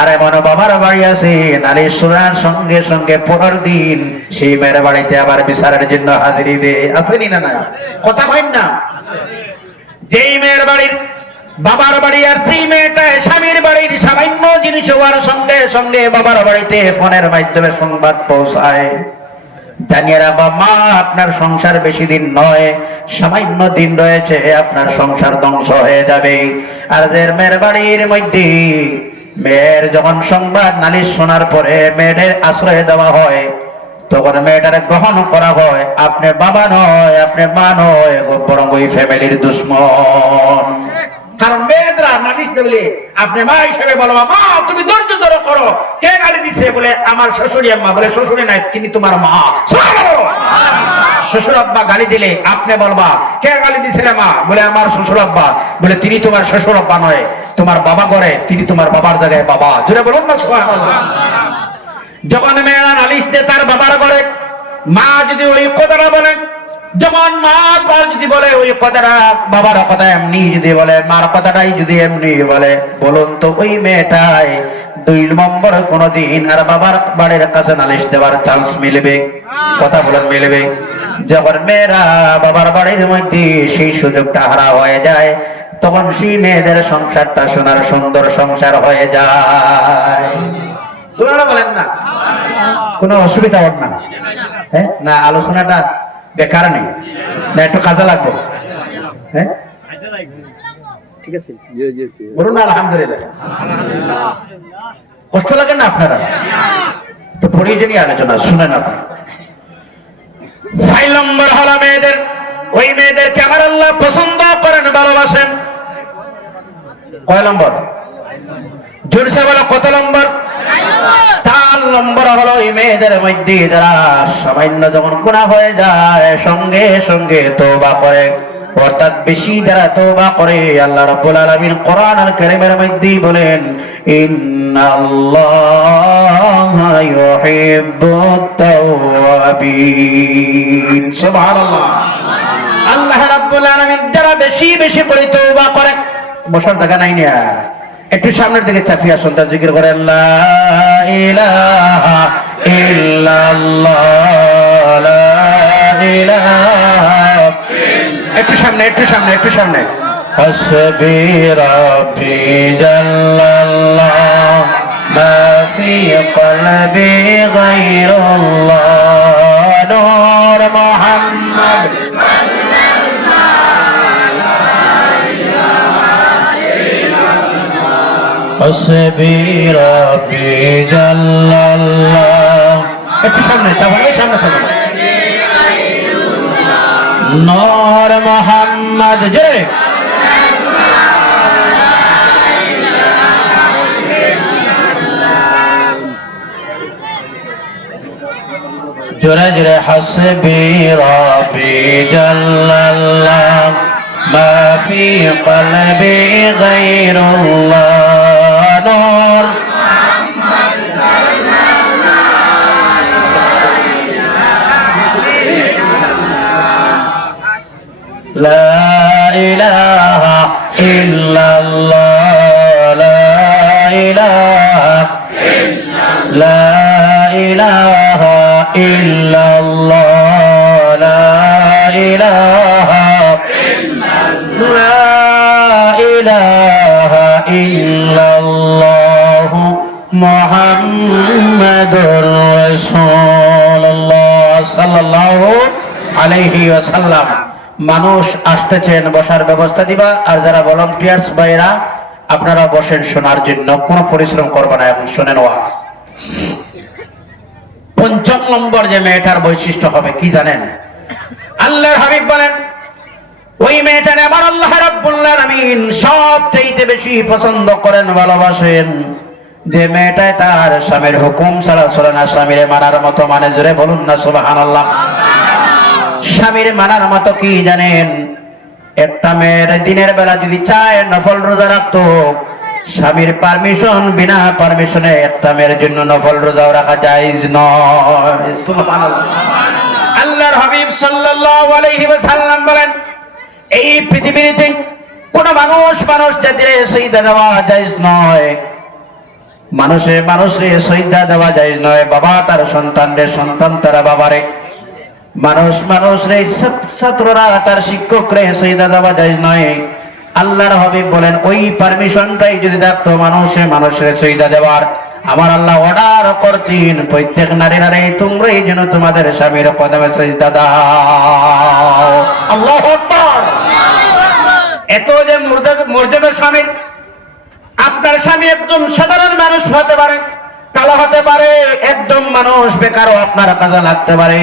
আর এমন বাবার বাড়ি আছে নালিশ শোনার সঙ্গে সঙ্গে পরের দিন সেই মেয়ের বাড়িতে আবার বিচারের জন্য হাজিরি দেয়, আসেনি না নাই? কথা কইন না? যেই মেয়ের বাড়ির বাবার বাড়ি আর যেই মেয়েটা স্বামীর বাড়ির সামান্য জিনিস হওয়ার সঙ্গে সঙ্গে বাবার বাড়িতে ফোনের মাধ্যমে সংবাদ পৌঁছায়, জানিয়ে রাখবা মা আপনার সংসার বেশি দিন নয়, সামান্য দিন রয়েছে, আপনার সংসার ধ্বংস হয়ে যাবে। আর যে মেয়ের বাড়ির মধ্যে মেয়ের যখন সংবাদ নালিশ শোনার পরে মেয়েদের আশ্রয় দেওয়া হয়, তখন মেয়েটারে গ্রহণ করা হয়, আপনি বাবা নয়, আপনি মা নয়, বরং ওই ফ্যামিলির দুশ্মন। কারণ মেয়েরা নালিশ দেবে, আপনি মা হিসেবে বলো মা তুমি ধৈর্য ধরো করো, কে গালি দিছে? বলে আমার শ্বশুরি আম্মা। বলে শ্বশুরি নাই, তিনি তোমার মা। শ্বশুর আব্বা গালি দিলে আপনি বলবা কে গালি দিছে রে মা? বলে আমার শ্বশুর আব্বা। বলে তিনি তোমার শ্বশুর আব্বা নয়, তোমার বাবা করে, তিনি তোমার বাবার জায়গায় বাবা। জোরে বলুন না সুবহানাল্লাহ। যখন মেয়েরা নালিশ দেয় তার বাবার করে, মা যদি ওই কথাটা বলেন, যখন মা যদি বলে ওই কথাটা, বাবার কথা এমনি যদি বলে, মার কথাটাই যদি এমনি বলে, বলুন তো ওই মেয়েটাই 2 নম্বর কোনদিন আর বাবার বাড়ির কাছে নালিশ দেওয়ার চান্স মিলবে? কথা বলেন, মিলবে? যখন মেয়েরা বাবার বাড়ির মধ্যে সেই সুযোগটা হারা হয়ে যায়, তখন সেই মেয়েদের সংসারটা সোনার সুন্দর সংসার হয়ে যায়। সুবহানাল্লাহ বলেন না? কোনো অসুবিধা হবে না? হ্যাঁ না, আলোচনাটা বেকার নেই না, একটু কাজে লাগবে। হ্যাঁ ঠিক আছে, বলুন আলহামদুলিল্লাহ। কষ্ট লাগে না আপনারা? তো প্রয়োজনীয় আলোচনা শুনেন আপনি। 4 নম্বর হলো মেয়েদের, ওই মেয়েদেরকে আমার আল্লাহ পছন্দ করেন, ভালোবাসেন। কয় নম্বর? জোরসে বলো, কত নম্বর? 4 নম্বর হলো এই মেয়েদের মধ্যে যারা সামান্য যখন গুনাহ হয়ে যায় সঙ্গে সঙ্গে তওবা করে, অর্থাৎ বেশি যারা তওবা করে, আল্লাহ রাব্বুল আলামিন কোরআন আল কারীমের মধ্যে বলেন ইন্নাল্লাহা ইউহিব্বুত তাওয়াবিন। সুবহানাল্লাহ। আল্লাহ রাব্বুল আলামিন যারা বেশি বেশি করে তওবা করে, বসার জায়গা নাই না, একটু সামনের দিকে চাপিয়ে আসুন, তার জিকির করেন লা ইলাহা ইল্লাল্লাহ, লা ইলাহা। একটু সামনে, একটু সামনে, একটু সামনে। হাসবি রাব্বি জাল্লাল্লাহ মা ফি কলবি গায়রুল্লাহ, নূর মুহাম্মদ হাসবি রাব্বি জাল্লাল্লাহ। একটু সামনে থাকুন, সামনে থাকুন। নূর মুহাম্মদ জয়। জোরে জোরে হাসবি রাব্বি জাল্লাল্লাহ মা ফি কলবি গায়রুল্লাহ। নূর মুহাম্মদ সাল্লাল্লাহু লা ইলাহা ইল্লাল্লাহ লা ইলাহা লা ইলাহা ইল্লাল্লাহ লা ইলাহা লা ইলাহা ইল্লাল্লাহ মুহাম্মাদুর রাসূলুল্লাহ সাল্লাল্লাহু আলাইহি ওয়াসাল্লাম। মানুষ আসতেছেন, বসার ব্যবস্থা দিবা। আর যারা ভলান্টিয়ার্স ভাইরা আপনারা বসেন শোনার জন্য, কোনো পরিশ্রম করবে না এবং শুনে নেওয়া। পঞ্চম নম্বর যে মেয়েটার বৈশিষ্ট্য হবে কি জানেন? আল্লাহর হাবিব বলেন ওই মেয়েটার আমার আল্লাহ রাব্বুল আলামিন সবচেয়ে বেশি পছন্দ করেন, ভালোবাসেন যে মেয়েটায় তার স্বামীর হুকুম ছাড়া চলে না, স্বামীরে মানার মতো মানে। জোরে বলুন না সুবহানাল্লাহ। স্বামীর মানার মতো কি জানেন? একটা মেয়ের দিনের বেলা যদি চায় নফল রোজা রাখতো, স্বামীর পারমিশন বিনা পারমিশনে একটা মেয়ের জন্য নফল রোজাও রাখা জায়েজ নয়। সুবহানাল্লাহ। আল্লাহর হাবিব সাল্লাল্লাহু আলাইহি ওয়াসাল্লাম বলেন এই পৃথিবীতে কোন মানুষ জাতিরে সিজদা দেওয়া জায়েজ নয়। মানুষে সিজদা দেওয়া জায়েজ নয়। বাবা তার সন্তানদের, সন্তান তার বাবারে, মানুষ রে ছাত্ররা তার শিক্ষকরে সিজদা দেওয়া জায়েজ নয়। আল্লাহর হাবিব বলেন ওই পারমিশনটাই যদি থাকতো মানুষের সিজদা দেওয়ার, আমার আল্লাহ অর্ডার করতেন প্রত্যেক নারীরা রে তোমরাই যেন তোমাদের স্বামীর কদমে সিজদা দাও। আল্লাহু আকবার। এত যে মর্যাদা স্বামীর। আপনার স্বামী একদম সাধারণ মানুষ হতে পারে, কালো হতে পারে, একদম মানুষ বেকারও আপনার কাজে লাগতে পারে,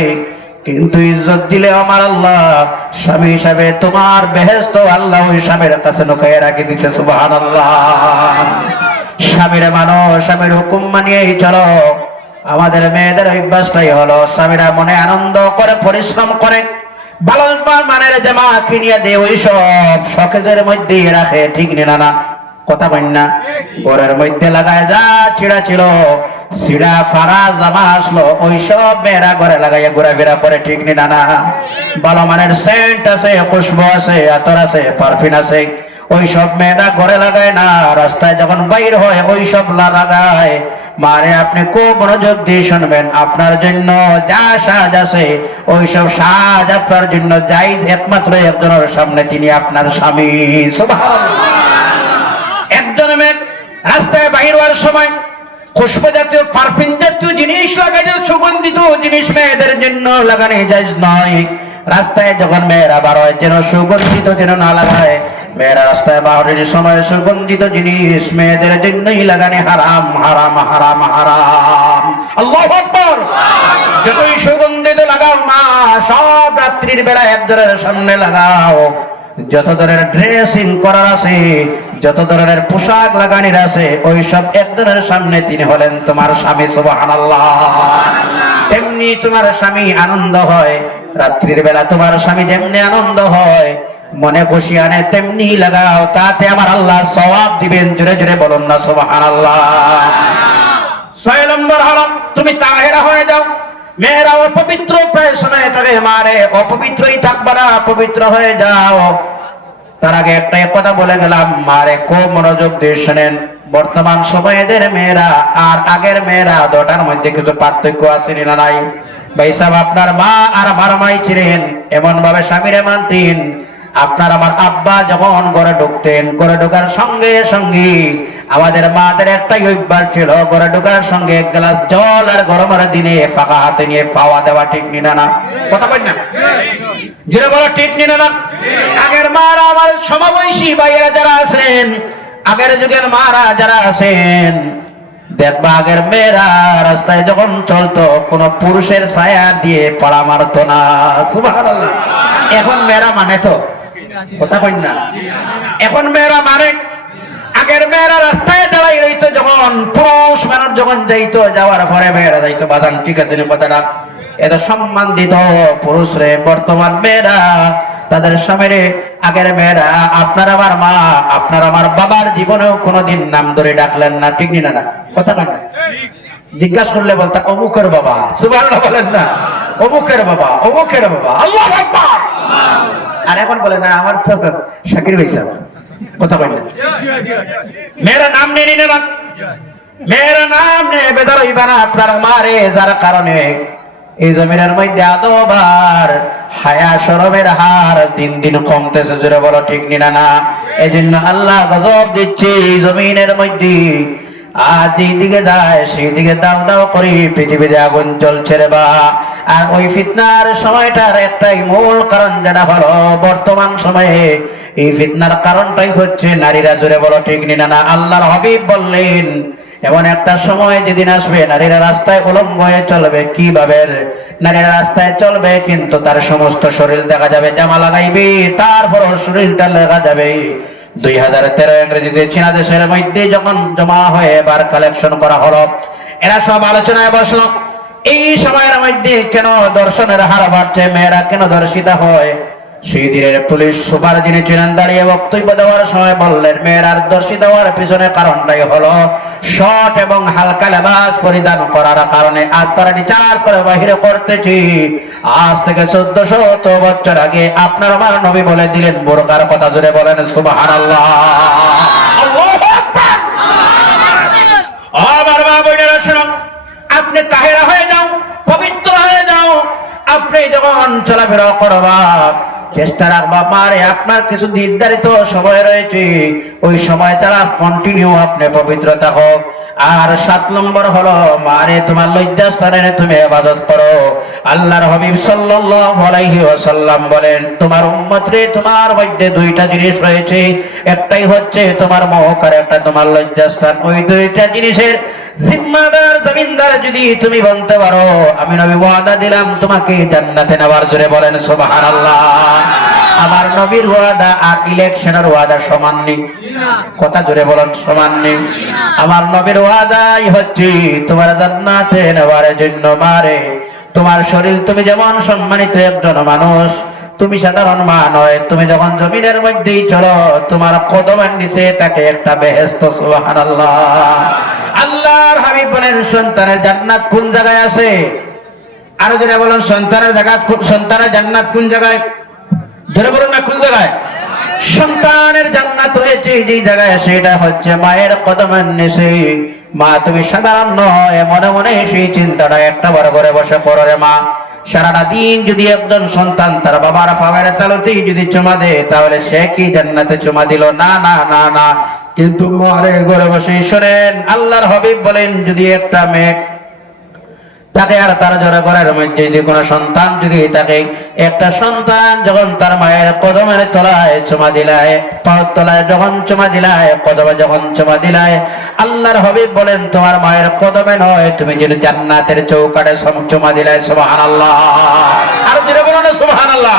কিন্তু ইজ্জত দিলে আমার আল্লাহ স্বামী হিসাবে তোমার বেহেশত আল্লাহ ওই স্বামীর কাছে লুকিয়ে রাখি দিছে। সুবহানাল্লাহ। স্বামীরা মানো, স্বামীর হুকুম মানিয়েই চলো। আমাদের মেয়েদের অভ্যাসটাই হলো স্বামীরা মনে আনন্দ করে পরিশ্রম করে ভালো মানের জামা কিনিয়ে দিয়ে ওই সব শখেজের মধ্যে রাখে, ঠিক না? কথা বল না। ঘরের মধ্যে লাগায় যা ছিঁড়া ছিল, সিরা ফারা জামা আসলো, ওই সব মেয়েরা ঘরে লাগাইয়া ঘোরাফেরা করে, ঠিক না? ভালো মানের সেন্ট আছে, খুশবু আছে, আতর আছে, পারফিউম আছে, ওই সব মেয়েরা ঘরে লাগায় না, রাস্তায় যখন বাইর হয় ওই সব লাগায়। মারে আপনি খুব মনোযোগ দিয়ে শুনবেন, আপনার জন্য যা সাজ আছে ওই সব সাজ আপনার জন্য জায়েজ একমাত্র একজনের সামনে, তিনি আপনার স্বামী। সুবহানাল্লাহ। একজন মেয়ে রাস্তায় বাইর হওয়ার সময় খুশবু জাতীয়, পারফিউম জাতীয় জিনিস লাগাইতে, সুগন্ধিত জিনিস মেয়েদের জন্য লাগানো জায়েজ নয়। রাস্তায় যখন মেয়েরা বার হয় যেন সুগন্ধিত যেন না লাগায়। মেয়েরা রাস্তায় বাহরের সময় সুগন্ধিত জিনিস মেয়েদের জন্যই লাগানো হারাম, হারাম, হারাম, হারাম। আল্লাহু আকবার। যতই সুগন্ধিত লাগাও মা, সব রাত্রির বেলা একজনের সামনে লাগাও। যত ধরনের ড্রেসিং করার আছে, যত ধরনের পোশাক লাগানোর আছে, ওই সব একজনের সামনে, তিনি হলেন তোমার স্বামী। সুবহানাল্লাহ। তেমনি তোমার স্বামী আনন্দ হয় রাত্রির বেলা, তোমার স্বামী যেমনি আনন্দ হয়, মনে খুশি আনে, তেমনি লাগাও, তাতে আমার আল্লাহ সওয়াব দিবেন। জোরে জোরে বলুন না সুবহানাল্লাহ। 6 নম্বর হলো তুমি তাহেরা হয়ে যাও। মেয়েরা অপবিত্র প্রায় সময় থাকে, মারে অপবিত্রই থাকবা না, পবিত্র হয়ে যাও। তার আগে একটা কথা বলে গেলাম, মারে খুব মনোযোগ দিয়ে শোনেন। বর্তমান সময়ের মেয়েরা আর আগের মেয়েরা দুটার মধ্যে কিছু পার্থক্য আছে না নাই? ভাই সাহেব, আপনার মা আর আমার মাই ছিলেন এমন ভাবে স্বামীরে মানতেন। আপনার আমার আব্বা যখন ঘরে ঢুকতেন, ঘরে ঢোকার সঙ্গে সঙ্গে আমাদের মাদের একটাই অভ্যাস ছিল, ঘরে ঢোকার সঙ্গে এক গ্লাস জল আর গরমের দিনে ফাঁকা হাতে নিয়ে পাওয়া দেওয়া, ঠিক নিনা না? কথা বল না, যেটা বলো ঠিক নিনা না? আগের মারা আমার সমবয়সী ভাইয়েরা যারা আছেন, আগের যুগের মারা যারা আছেন দেখবা আগের মেয়েরা রাস্তায় যখন চলতো কোন পুরুষের ছায়া দিয়ে পাড়া মারতো না। সুবহানাল্লাহ। এখন মেয়েরা মানে তো কথা কই না, এখন মেয়েরা মানে। আগের মেয়েরা রাস্তায় দাঁড়াই রইতো যখন পুরুষ মানুষ যখন যাইতো, যাওয়ার পরে মেয়েরা যাইতো বাদান ঠিক আছে কথাটা এত সম্মান দিত পুরুষ রে। বর্তমান মেয়েরা তাদের সামনে আগের মেয়েরা আপনার আমার মা আপনার আমার বাবার জীবনেও কোনোদিন নাম ধরে ডাকলেন না, ঠিক না না কথা কই না। জিজ্ঞাসা করলে বলতা অমুকের বাবা, সুবহানাল্লাহ বলেন না, অমুকের বাবা অমুকের বাবা, আল্লাহু আকবার। আর এখন বলে না আমার তো শাকির ভাই সাহেব, কথা কই না। মেয়েরা নাম নিয়ে নেবা, মেয়েরা নাম নিয়ে বেদার হইবা না আপনার মারে, যার কারণে এই জমিনের মধ্যে আদব আর হায়া শরমের হার দিন দিন কমতেছে, জোরে বলো ঠিক নিনা না। এই জন্য আল্লাহ গজব দিচ্ছে এই জমিনের মধ্যে। আর যেদিকে যায় সেই দিকে দাও দাও করি পৃথিবীতে আগুন জ্বলছে রে বা। আর ওই ফিতনার সময়টার একটাই মূল কারণ যেটা হলো বর্তমান সময়ে এই ফিতনার কারণটাই হচ্ছে নারীরা, জোরে বলো ঠিক নিনা না। আল্লাহর হাবিব বললেন এমন একটা সময় যেদিন আসবে নারীরা রাস্তায় উলঙ্গ হয়ে চলবে। কিভাবে? নারীরা রাস্তায় চলবে কিন্তু তার সমস্ত শরীর দেখা যাবে, জামা লাগাইবে তারপর শরীরটা দেখা যাবে। 2013 ইংরেজিতে চীনা দেশের মধ্যে যখন জমা হয়ে এবার কালেকশন করা হলো, এরা সব আলোচনায় বসলো এই সময়ের মধ্যে কেন দর্শনের হার বাড়ছে, মেয়েরা কেন ধর্ষিতা হয়। সেই দিনের পুলিশ সুপার যিনি ছিলেন দাঁড়িয়ে বক্তব্য দেওয়ার সময় বললেন মেয়েরার ধর্ষিত হওয়ার পিছনে কারণটাই হলো শর্ট এবং হালকা লেবাস পরিধান করার কারণে। আজ তারা বিচার করে বাহিরে করতেছি। আজ থেকে 1400 বছর আগে আপনার আমার নবী বলে দিলেন বোরকার কথা, জুড়ে বলেন সুবহানাল্লাহ। আল্লাহু আকবার। আমার মা বোনেরা শুনুন, আপনি তাহেরা হয়ে যাও, পবিত্র হয়ে যাও। আপনি যখন চলাফেরা করবা চেষ্টা রাখবা মারে আপনার কিছু নির্ধারিত সময় রয়েছে, ওই সময় ছাড়া কন্টিনিউ আপনি পবিত্র থাকো। আর 7 নম্বর হলো মারে তোমার লজ্জাস্থানে তুমি ইবাদত করো। আল্লাহর হাবিব সাল্লাল্লাহু আলাইহি ওয়াসাল্লাম বলেন তোমার উম্মত রে তোমার মধ্যে 2টা জিনিস রয়েছে, একটাই হচ্ছে তোমার মুখ আর একটা তোমার লজ্জাস্থান। ওই 2টা জিনিসের জিম্মাদার জমিনদার যদি তুমি বলতে পারো আমি নবী ওয়াদা দিলাম তোমাকে জান্নাতে নেওয়ার, জোরে বলেন সুবহানাল্লাহ। আমার নবীর ওয়াদা আর ইলেকশনের ওয়াদা সমান নেই, কথা জোরে বলেন সমান নেই। আমার নবীর ওয়াদাই হচ্ছে তোমার জান্নাতে নেওয়ার জন্য মারে তোমার শরীর, তুমি যেমন সম্মানিত একজন মানুষ, তুমি সাধারণ মা নয়, তুমি যখন জমিনের মধ্যেই চলো তোমার কদমের নিচে থাকে একটা বেহেশত। সুবহানাল্লাহ। আল্লাহর হাবিব বলেন সন্তানের জান্নাত কোন জায়গায় আছে? আরো জোরে বলেন সন্তানের জান্নাত কোন জায়গায়? জোরে বলুন না কোন জায়গায়? সন্তানের জান্নাত রয়েছে যে জায়গায়, সেটা হচ্ছে মায়ের কদমের নিচে। মা তুমি সাধারণ নয়, মনে মনে সেই চিন্তাটা একটা বড় করে বসে করো রে মা। সারাটা দিন যদি একজন সন্তান তার বাবার পায়ের তালুতেই যদি চুমা দেয় তাহলে সে কি জান্নাতে চুমা দিল? না না না না। কিন্তু ঘরে ঘরে বসে শোনেন আল্লাহর হাবিব বলেন যদি একটা মেয়ে তাকে আর তার জোরে ঘরের মধ্যে যদি কোনো সন্তান যদি তাকে একটা সন্তান যখন তার মায়ের কদমের তলায় চুমা দিলায়, পায়ের তলায় যখন চুমা দিলায়, কদমে যখন চুমা দিলায়, আল্লাহর হাবিব বলেন তোমার মায়ের কদমে নয় তুমি যদি জান্নাতের চৌকাঠে চুমা দিলায়। সুবহানাল্লাহ। আর জোরে বলো না সুবহানাল্লাহ।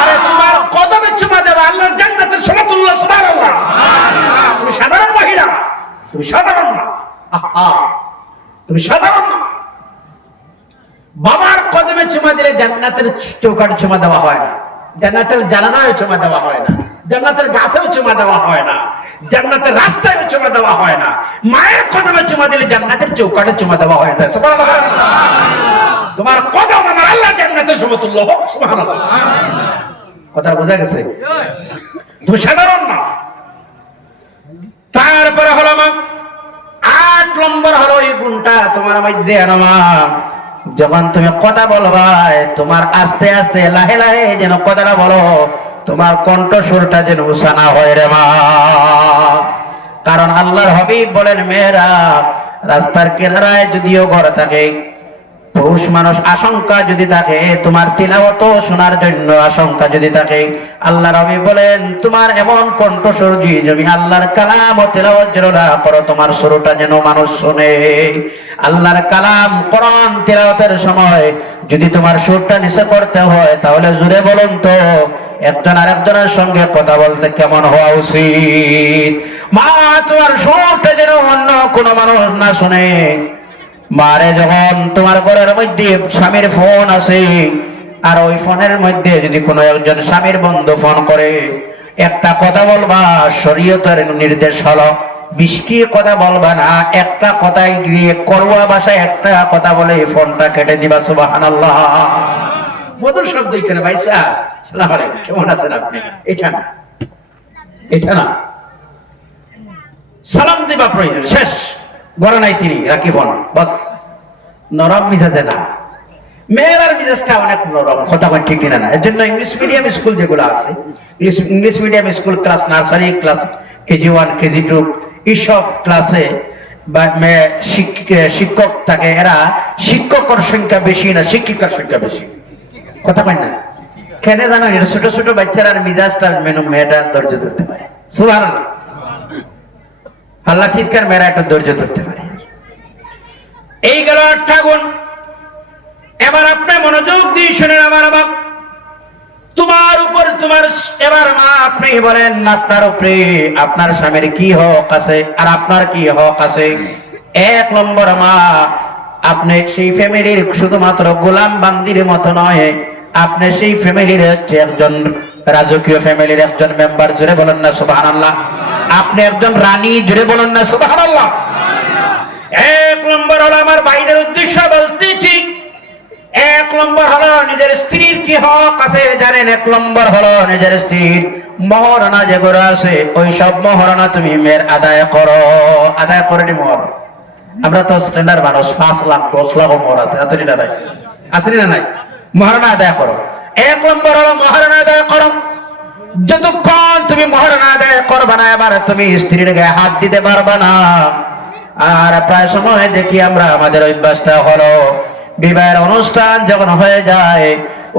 আরে তোমার কদমে চুমা দেওয়া আল্লাহর জান্নাতের সমতুল্য। সুবহানাল্লাহ। তুমি সাধারণ মহিলা, তুমি সাধারণ না, আহা তুমি সাধারণ না। বাবার কদমে চুমা দিলে জান্নাতের চৌকাঠে চুমা দেওয়া হয় না, জান্নাতের জানালায় চুমা দেওয়া হয় না, জান্নাতের গাছেও চুমা দেওয়া হয় না, জান্নাতের রাস্তায় চুমা দেওয়া হয় না। মায়ের কদমে চুমা দিলে জান্নাতের চৌকাঠে চুমা দেওয়া হয়ে যায়। সুবহানাল্লাহ। তোমার কদম আমার আল্লাহ জান্নাতের সমতুল্য হোক। সুবহানাল্লাহ। কথা বোঝা গেছে? তুমি সাধারণ না। তারপরে হলো মা 8 নম্বর হলো এই গুণটা তোমার মধ্যে আনো মা। যখন তুমি কথা বলবা তোমার আস্তে আস্তে লাহে লাহে যেন কথাটা বলো, তোমার কণ্ঠ সুরটা যেন উসানা হয় রে মা। কারণ আল্লাহর হাবিব বলেন মেয়েরা রাস্তার কিনারায় যদিও ঘর থাকে পুরুষ মানুষ আশঙ্কা যদি থাকে, তোমার তিলাওয়াত শোনার জন্য আশঙ্কা যদি থাকে, আল্লাহ নবী বলেন তোমার এমন কণ্ঠস্বর দিয়ে তুমি আল্লাহর কালাম ও তিলাওয়াত যেন না করো, তোমার সুরটা যেন মানুষ শুনে। আল্লাহর কালাম কোরআন তিলাওয়াতের সময় যদি তোমার সুরটা নিচে করতে হয়, তাহলে জোরে বলুন তো একজন আরেকজনের সঙ্গে কথা বলতে কেমন হওয়া উচিত? মা, তোমার সুরটা যেন অন্য কোনো মানুষ না শুনে। মারে, যখন তোমার ঘরের মধ্যে স্বামীর ফোন আছে, আর ওই ফোনের মধ্যে যদি কোনো একজন স্বামীর বন্ধু ফোন করে, একটা কথা বলবা, শরীয়তের নির্দেশ হলো মিষ্টি কথা বলবা না, একটা কথাই গিয়ে করোয়া ভাষায় একটা কথা বলে ফোনটা কেটে দিবা। সুবহানাল্লাহ। মধুর শব্দ এখানে। ভাই সাহেব, সালাম আলাইকুম, কেমন আছেন আপনি? এটা না, এটা না, সালাম দিবা প্রয়োজন, শেষ। গড়া নাই তিনি, রাখি ফোন, বস। নরম মিজাজে না, মেয়েরার মিজাজটা অনেক নরম, কথা বল ঠিক না? এর জন্য ইংলিশ মিডিয়াম স্কুল যেগুলো আছে, English medium school class nursery, class KG 1, KG 2, এইসব ক্লাসে শিক্ষক থাকে, এরা শিক্ষকের সংখ্যা বেশি না শিক্ষিকার সংখ্যা বেশি। কথা কয় না কেন জানো? এটা ছোট ছোট বাচ্চারা মিজাজটা মেয়েটা ধৈর্য ধরতে পারে। সুবহানাল্লাহ। আল্লাহ চিৎকার, মেয়েরা একটা ধৈর্য ধরতে পারে। এই গেল 8টা গুণ। এবার আপনি মনোযোগ দিয়ে শুনেন আমার বাপ, তোমার উপর তোমার, এবার মা আপনি বলেন আপনার উপরে আপনার স্বামীর কি হক আছে আর আপনার কি হক আছে। 1 নম্বর, মা আপনি সেই ফ্যামিলির শুধুমাত্র গোলাম বান্দির মতো নয়, আপনি সেই ফ্যামিলির হচ্ছে একজন রাজকীয় ফ্যামিলির একজন মেম্বার। জোরে বলেন না সুবহানাল্লাহ। আপনি একজন রানী। জোরে বলেন না সুবহানাল্লাহ। 1 নম্বর হলো, আমার ভাইদের উদ্দেশ্য বলতেছি, 1 নম্বর হলো নিজের স্ত্রীর কি হক আছে জানেন? 1 নম্বর হলো নিজের স্ত্রীর মহারণা যেগুলো আছে, ওই সব মহারণা তুমি মেয়ের আদায় করো। আদায় করে নি মোহর। আমরা তো স্ট্যান্ডার্ড মানুষ, 5 লাখ 10 লাখ মোহর আছে, আছে না নাই? আছে না নাই? মহারণা আদায় করো। 1 নম্বর হলো মহারণা আদায় করো। যতক্ষণ তুমি মহারণা আদায় করবে না, এবার তুমি স্ত্রীর গায়ে হাত দিতে পারবে না। আর প্রায় সময় দেখি আমরা, আমাদের অভ্যাসটা হলো বিবাহের অনুষ্ঠান যখন হয়ে যায়,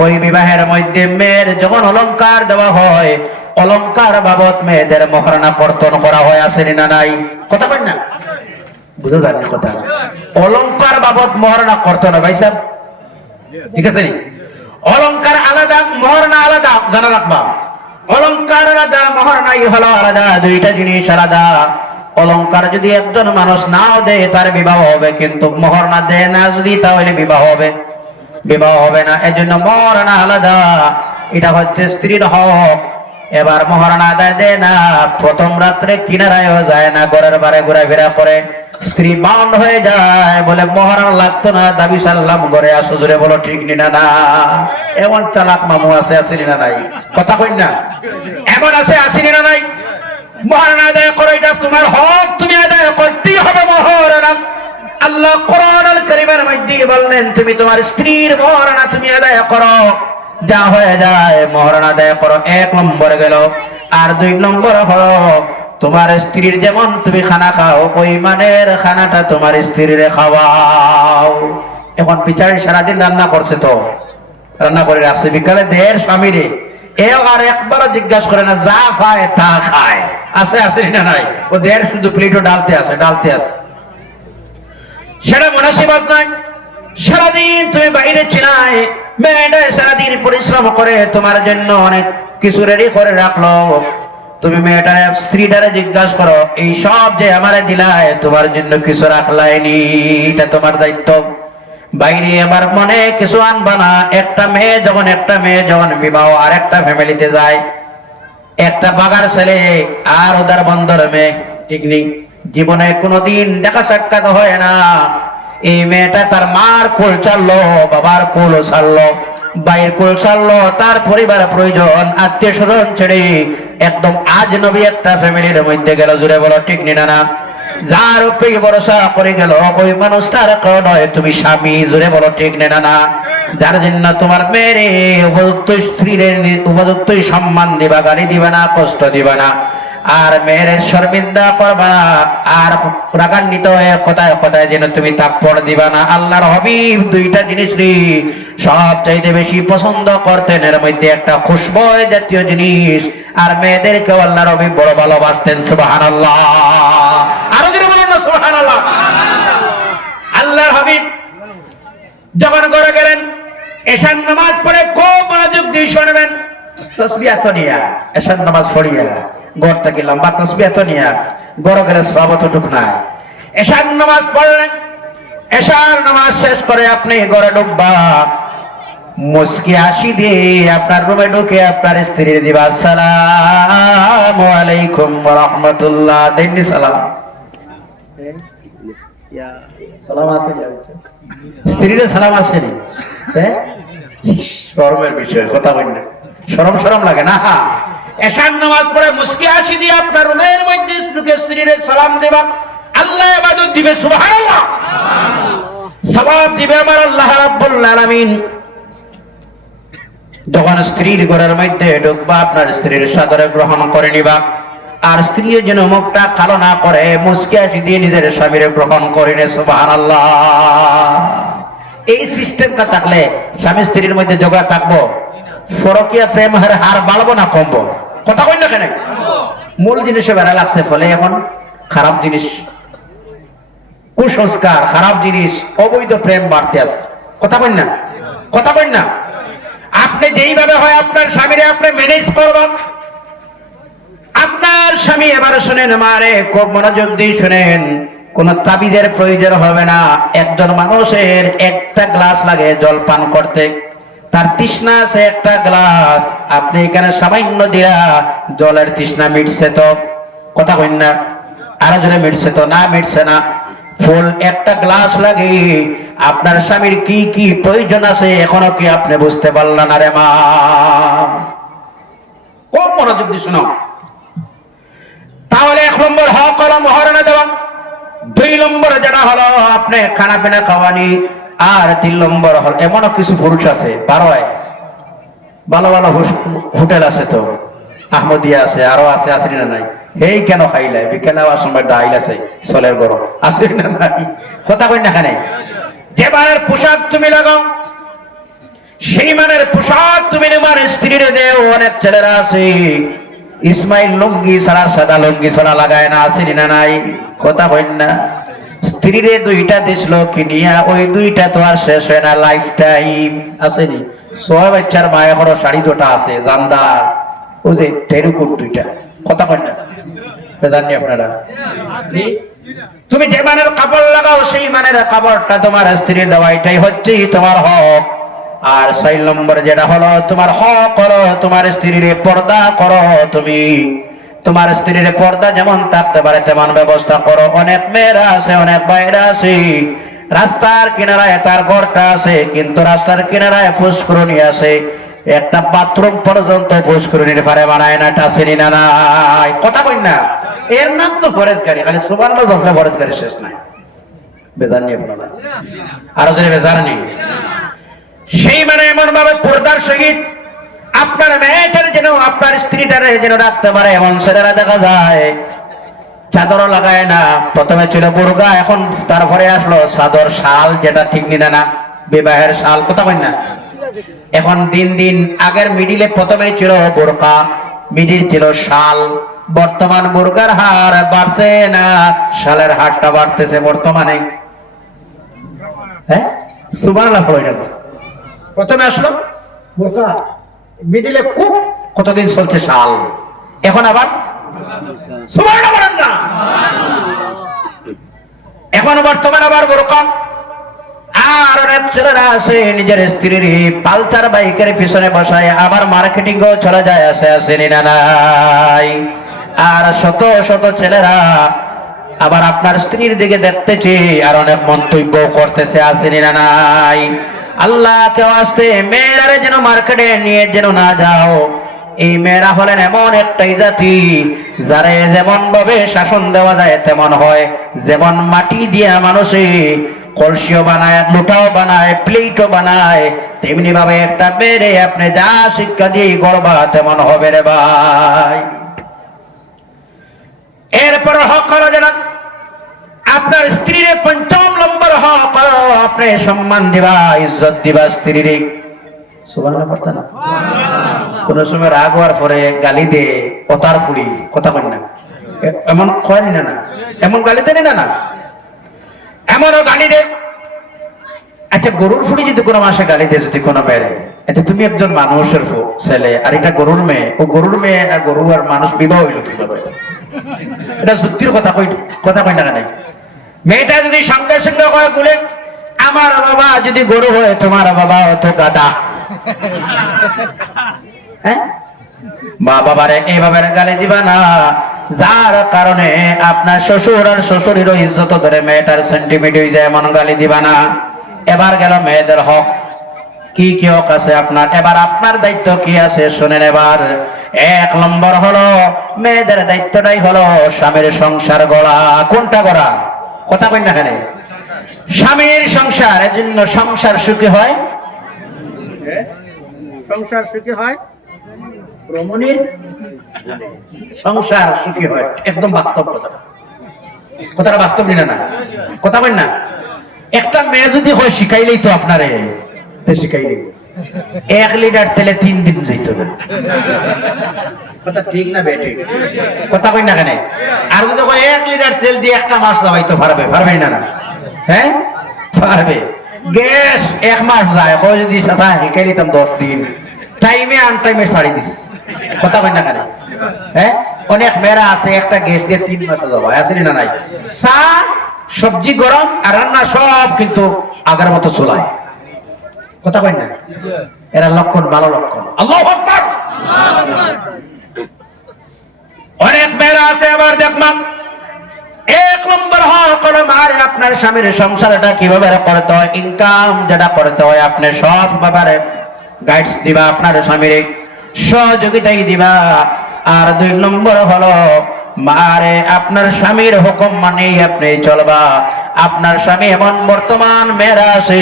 ওই বিবাহের মধ্যে মেয়ের যখন অলংকার দেওয়া হয়, অলংকার বাবদ মেয়েদের মহারণা কর্তন করা হয়। আছে না নাই? কথা বল না, বুঝা যান কথা। অলংকার বাবদ মহারণা কর্তন, ভাই সাহেব ঠিক আছে নি? অলংকার আলাদা, মহারণা আলাদা, জানা রাখবা। অলংকার আলাদা, মহারণাই হলো আলাদা, দুইটা জিনিস আলাদা। অলংকার যদি একজন মানুষ নাও দেয় তার বিবাহ হবে, কিন্তু মহারণা দেয় না যদি, তাহলে বিবাহ হবে? বিবাহ হবে না। এজন্য মহারণা আলাদা, এটা হচ্ছে স্ত্রীর হক। এবার মহারণা আদায় দেয় না, প্রথম রাত্রে কিনারায়ও যায় না, ঘরের বারে ঘোরাফেরা করে, স্ত্রী বাউন্ড হয়ে যায়, বলে মহারণা লাগতো না, দাবি সারলাম, ঘরে আসো। জোরে বলো ঠিক না না? এমন চালাক মামু আছে, আসেনি না নাই? কথা কই না? এমন আছে, আসেনি না নাই? মহারণা আদায় করো, এটা তোমার হক, তুমি আদায় করতেই হবে মহারণা। আল্লাহ কোরআনুল কারীমের মধ্যে বললেন তুমি তোমার স্ত্রীর মহারণা তুমি আদায় করো। যা হয়ে যায় মহারণা আদায় করো। 1 নম্বর গেল। আর 2 নম্বর হলো, তোমার স্ত্রীর যেমন তুমি খানা খাও, ওই মানের খানাটা তোমার স্ত্রীর খাওয়াও। এখন পিছাড়ি সারাদিন রান্না করছে, তো রান্না করে রাখছে, বিকালে দের স্বামীরে আর একবারও জিজ্ঞাসা করে না, যা খায় তা খায়। আছে আছে না নাই? ও দের শুধু প্লেটও ডালতে আছে, ডালতে আছে, সেটা মুনাসিবত নয়। সারাদিন তুমি বাইরে ছিলাই, মেয়েটা সারাদিন পরিশ্রম করে তোমার জন্য অনেক কিছু রেডি করে রাখলো, তুমি মেয়েটা স্ত্রীটারে জিজ্ঞাসা করো, এই সব যে আমারে দিলায় তোমার জন্য কিছু রাখলাইনি, এটা তোমার দায়িত্ব। বাইরে এবার মনে কিছু আনবা না। একটা মেয়ে যখন বিবাহ আর একটা ফ্যামিলিতে যায়, একটা বাগার ছেলে আর উদার বন্দর মেয়ে, ঠিক নেই, জীবনে কোনোদিন দেখা সাক্ষাৎ হয় না। এই মেয়েটা তার মার কোল চাললো, বাবার কোল ছাড়লো, ভাইয়ের কোল ছাড়লো, তার পরিবার প্রয়োজন আত্মীয় স্বজন ছেড়ে একদম আজনবী একটা ফ্যামিলির মধ্যে গেল। জুড়ে বলো ঠিক না না? যার উপরে ভরসা করে গেল, ওই মানুষটার কেউ নয়, তুমি স্বামী। জুড়ে বলো ঠিক না না? যার জন্য তোমার মেয়েরে উপযুক্ত স্ত্রীর উপযুক্ত সম্মান দিবা, গালি দিবা না, কষ্ট দিবা না। আর মেয়ের শর্মিন্দা করবা না, আর রাগান্বিত হয়ে কথায় কথায় যেন তুমি থাপ্পড় দিবা না। আল্লাহর হাবিব দুইটা জিনিস সব চাইতে বেশি পছন্দ করতেন, এর মধ্যে একটা খুশবু জাতীয় জিনিস, আর মেয়েদেরকেও আল্লাহর হাবিব বড় ভালোবাসতেন। সুবহানাল্লাহ, আরো জোরে বলেন না সুবহানাল্লাহ। আল্লাহর হাবিব যখন ঘরে গেলেন, এশার নামাজ পড়ে খুব মনোযোগ দিয়ে শুনবেন। তাসবিহ তো নিয়া এশার নামাজ পড়িয়া ঘর থেকে লম্বা তাসবিহ তো নিয়া ঘরে গেলে সব অতটুক নাই। এশার নামাজ পড়লেন, এশার নামাজ শেষ করে আপনি ঘরে ঢুকবা, মুস্কি হাসি দিয়ে আপনার রুমে ঢুকে আপনার স্ত্রী দিবা আসসালামু আলাইকুম ওয়া রাহমাতুল্লাহ। দেননি সালাম? সালাম আছে স্ত্রীর সালাম আছে নি? শরমের বিষয়, কথা বল না, শরম শরম লাগে না? এশার নামাজ পড়ে মুস্কি হাসি দিয়ে আপনার রুমের মধ্যে ঢুকে স্ত্রীর সালাম দেবা, আল্লাহ ইবাদত দিবে। সুবহানাল্লাহ, সওয়াব দিবে আমার আল্লাহ রাব্বুল আলামিন। যখন স্ত্রীর ঘরের মধ্যে ঢুকবা, আপনার স্ত্রীর সাদরে গ্রহণ করে নিবা, আর স্ত্রী যেন মুখটা কালো না করে মুস্কি হাসি দিয়ে নিজের স্বামীর গ্রহণ করে নে। সুবহানাল্লাহ, এই সিস্টেমটা থাকলে স্বামী স্ত্রীর মধ্যে ঝগড়া থাকবো, ফরকিয়া প্রেম হার বাড়বো না কমবো? কথা কই না কেন? মূল জিনিসে বেড়া লাগছে, ফলে এখন খারাপ জিনিস, কুসংস্কার, খারাপ জিনিস, অবৈধ প্রেম বাড়তে আছে। কথা কই না? কথা কই না? আপনি যেইভাবে হয় আপনার স্বামীরে আপনি ম্যানেজ করবেন। আপনার স্বামী, এবার শুনেন মারে, খুব মনোযোগ দিয়ে শুনেন, কোন তাবিজের প্রয়োজন হবে না। একজন মানুষের একটা গ্লাস লাগে জল পান করতে, তার তৃষ্ণা আছে একটা গ্লাস, আপনি এখানে সামান্য দিয়া জলের তৃষ্ণা মিটছে তো? কথা কই না? আরো জনে মিটছে তো? না, মিটছে না। ফুল একটা গ্লাস লাগে, আপনার স্বামীর কি কি প্রয়োজন আছে এখনো কি আপনি বুঝতে পারলেন? আরে মা, খুব মনোযোগ দিয়ে শুনো। তাহলে 1 নম্বর হক হলো মহারণা দেওয়া, 2 নম্বর যেটা হলো আপনি খানা পিনা খাওয়ানি, আর 3 নম্বর হল এমনও কিছু পুরুষ আছে, বারোয় ভালো ভালো হোটেল আছে তো, আহমদিয়া আছে, আরো আছে, আছে না নাই? এই কেন খাইলে বিকেলে আবার সময় ডাইল আছে, চলের গরম আছে না নাই? কথা কই না খানে? যে মানের পোশাক তুমি লাগাও, সেই মানের পোশাক তুমি তোমার স্ত্রীর দেও। অনেক ছেলেরা আছে ইসমাইল লুঙ্গি ছাড়া, সাদা লুঙ্গি ছাড়া লাগায় না, আছে না নাই? কথা কই না? স্ত্রীরে 2টা দিছিল কিনিয়া, ওই 2টা তো আর শেষ হয় না, লাইফ টাইম। আসেনি? 6 বাচ্চার মা এখনো শাড়ি 2টা আছে, জানদার, ওই যে টেরুকুট 2টা। কথা কই না? জানি আপনারা, তুমি যে মানের কাপড় লাগাও সেই মানের কাপড়টা তোমার স্ত্রীর দেওয়া, এটাই হচ্ছে তোমার হক। আর 6 নম্বর যেটা হলো তোমার হক করো, তোমার স্ত্রীর পর্দা করো। তুমি তোমার স্ত্রীর পর্দা যেমন থাকতে পারে তেমন ব্যবস্থা করো। অনেক মেয়েরা আছে, অনেক বাইরা আছে, রাস্তার কিনারায় তার ঘরটা আছে, কিন্তু রাস্তার কিনারায় পুষ্করণী আছে, একটা বাথরুম পর্যন্ত পুষ্করণীর পারে বানায় না, টাসেনি না নাই? কথা কই না? এর নাম তো ফরেজ গাড়ি, খালি সুবহানাল্লাহ জপলে ফরেজ গাড়ি শেষ নাই। বেজার নিয়ে বলো না, আরো যদি বেজার নেই। সেই মানে এমন ভাবে পর্দার সহিত আপনার মেয়েটার যেন, আপনার স্ত্রীটারে যেন রাখতে পারে, এমন ছেলেরা দেখা যায় চাদরও লাগায় না। প্রথমে ছিল বোরকা, এখন তারপরে আসলো চাদর, শাল, যেটা ঠিক নিনা না, বিবাহের শাল। কথা কই না? এখন দিন দিন আগের মিডিলে প্রথমে ছিল বোরকা, মিডিল ছিল শাল, বর্তমান বোরকার হার বাড়ছে না, শালের হারটা বাড়তেছে বর্তমানে। হ্যাঁ, সুবহানাল্লাহ পড়ে গেল। প্রথমে আসলো বোরকা, মিডিলে খুব কতদিন চলছে শাল, এখন আবার সুবহানাল্লাহ বলেন না, এখন বর্তমান আবার বোরকা। আর অনেক ছেলেরা আছে নিজের স্ত্রীর পালসার বাইকের পিছনে বসায় আবার মার্কেটিং চলে যায়, আছে, আসেনি না নাই? আর শত শত ছেলেরা আবার আপনার স্ত্রীর দিকে দেখতেছে আর অনেক মন্তব্য করতেছে, আসেনি না নাই? আল্লাহ কেউ আসতে মেয়েরা যেন মার্কেটে নিয়ে যেন না যাও। এই মেয়েরা হলেন এমন একটাই জাতি যারা যেমন ভাবে শাসন দেওয়া যায় তেমন হয়। যেমন মাটি দিয়ে মানুষে কলসিও বানায়, লোটাও বানায়, প্লেটও বানায়, তেমনি ভাবে একটা মেয়েরে আপনি যা শিক্ষা দিয়ে গড়বা তেমন হবে রে ভাই। এরপর হক হলো যেন আপনার স্ত্রীর পঞ্চম নম্বর হক হলো আপনি সম্মান দিবা, ইজ্জত দিবা স্ত্রীর। সুবহানাল্লাহ পড়তা না? কোন সময় রাগ হওয়ার পরে গালি দে, কথার ফুড়ি, কথা কই না, এমন কয় না, না এমন গালি দেন না, না এমনও গালি দে। আচ্ছা গরুর ফুড়ি যদি কোনো মাসে গালি দে যদি কোনো মেরে, আচ্ছা তুমি একজন মানুষের ছেলে আর এটা গরুর মেয়ে, ও গরুর মেয়ে আর গরু আর মানুষ বিবাহ হইল কিভাবে? এটা যুক্তির কথা কই না কেন? মেয়েটা যদি সঙ্গে সঙ্গে কয় বলে আমার বাবা যদি গরু হয় তোমার বাবা হতো গাধা, হ্যাঁ মা বাবারে এইভাবে গালি দিবা না, যার কারণে আপনার শ্বশুর আর শ্বশুরেরও ইজ্জত ধরে মেয়েটার সেন্টিমেন্ট হয়ে যায়, এমন গালি দিবা না। এবার গেল মেয়েদের হক, কি কি হক আছে আপনার, এবার আপনার দায়িত্ব কি আছে শুনেন। এবার 1 নম্বর হলো মেয়েদের দায়িত্বটাই হলো স্বামীর সংসার গড়া। কোনটা গড়া? কথা কই না কেন? স্বামীর সংসার, এর জন্য সংসার সুখী হয়, সংসার সুখী হয় রমণীর সংসার সুখী হয়। একদম বাস্তব কথা, কথাটা বাস্তব নিনা না, কথা কই না। একটা মেয়ে যদি হয় শিখাইলেই তো আপনারে শিখাইলেই 1 লিটার তেলে 3 দিন যাইতো না, কথা ঠিক না বেটি? কথা কই না কেন? আর যদি 1 লিটার তেল দিয়ে একটা মাছ লাগাইতো পারবে, পারবে না? না হ্যাঁ পারবে। গ্যাস 1 মাস যায়, যদি শিখাই দিতাম 10 দিন, টাইমে আন টাইমে ছাড়ি দিস, কথা কই না কেন? হ্যাঁ অনেক মেয়েরা আছে একটা গ্যাস দিয়ে 3 মাস যাওয়া আছে না? নাই চা সবজি গরম আর রান্না সব কিন্তু আগের মতো চলায়, কথা কই না? এরা লক্ষণ ভালো লক্ষণ। আল্লাহু আকবার। অনেক মেয়েরা আছে আবার দেখলাম 1 নম্বর হক হলো মারে আপনার স্বামীর সংসারটা কিভাবে করতে হয়, ইনকাম যেটা করতে হয় আপনি সব ব্যাপারে গাইডস দিবা, আপনার স্বামীর সহযোগিতাই দিবা। আর 2 নম্বর হলো মারে আপনার স্বামীর হুকুম মানেই আপনি চলবা। আপনার স্বামী এমন বর্তমান মেয়েরা আছে,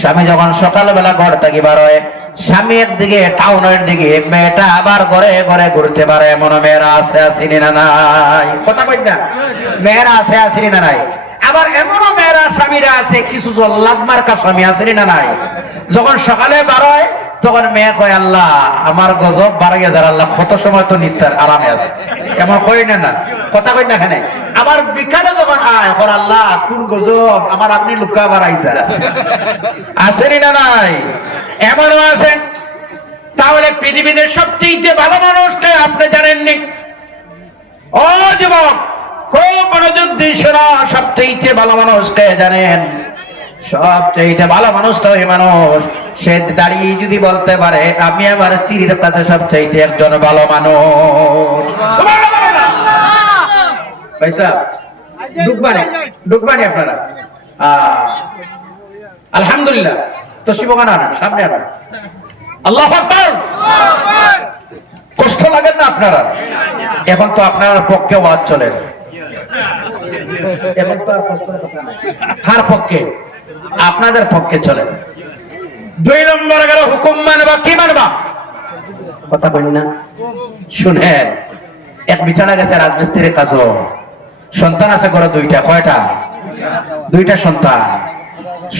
স্বামী যখন সকালবেলা ঘর থেকে বার হয়, স্বামী একদিকে টাউনের দিকে, মেয়েটা আবার ঘরে ঘরে ঘুরতে পারে, এমন মেয়েরা আছে আসেনি না নাই? কথা কই না? মেয়েরা আছে আসেনি না নাই? আবার এমনও মেয়েরা স্বামীরা আছে, কিছু জল্লাদ মার্কা স্বামী আসেনি না নাই? যখন সকালে বার হয় তখন মেয়ে কয় আল্লাহ আমার গজব বাড়াইয়া যার আল্লাহ, কত সময় তো নিস্তার আরামে আছে, এমন কই না? না কথা কই না কেন? আবার বিকালে যখন আয় এখন আল্লাহ কোন গজব আমার আপনি লুকা বাড়াইছা, আসেনি না নাই? এমনও আছেন। তাহলে পৃথিবীতে সবচেয়ে ভালো মানুষকে আপনি জানেননি? ও যুবক, খুব মনোযোগ দিয়ে শোনো, সবচেয়ে ভালো মানুষকে জানেন? সবচেয়ে ভালো মানুষ তো ওই মানুষ, সে দাঁড়িয়ে যদি বলতে পারে আমি আমার স্ত্রীর কাছে সবচেয়ে একজন ভালো মানুষ। পয়সা ডুববানি আপনারা আলহামদুলিল্লাহ। তো শিবগান আনেন, সামনে আনেন। আল্লাহু আকবার। কষ্ট লাগেন না আপনারা? এখন তো আপনার পক্ষে ওয়াজ চলেন, এখন তো আর কষ্টের কথা নাই, কার পক্ষে? আপনাদের পক্ষে চলেন। 2 নম্বর গেল হুকুম মানবা, কি মানবা? কথা বলি না, শুনেন। এক বিছানা গেছে রাজমিস্ত্রির কাজ, সন্তান আছে ঘরে 2টা। কয়টা? 2টা সন্তান।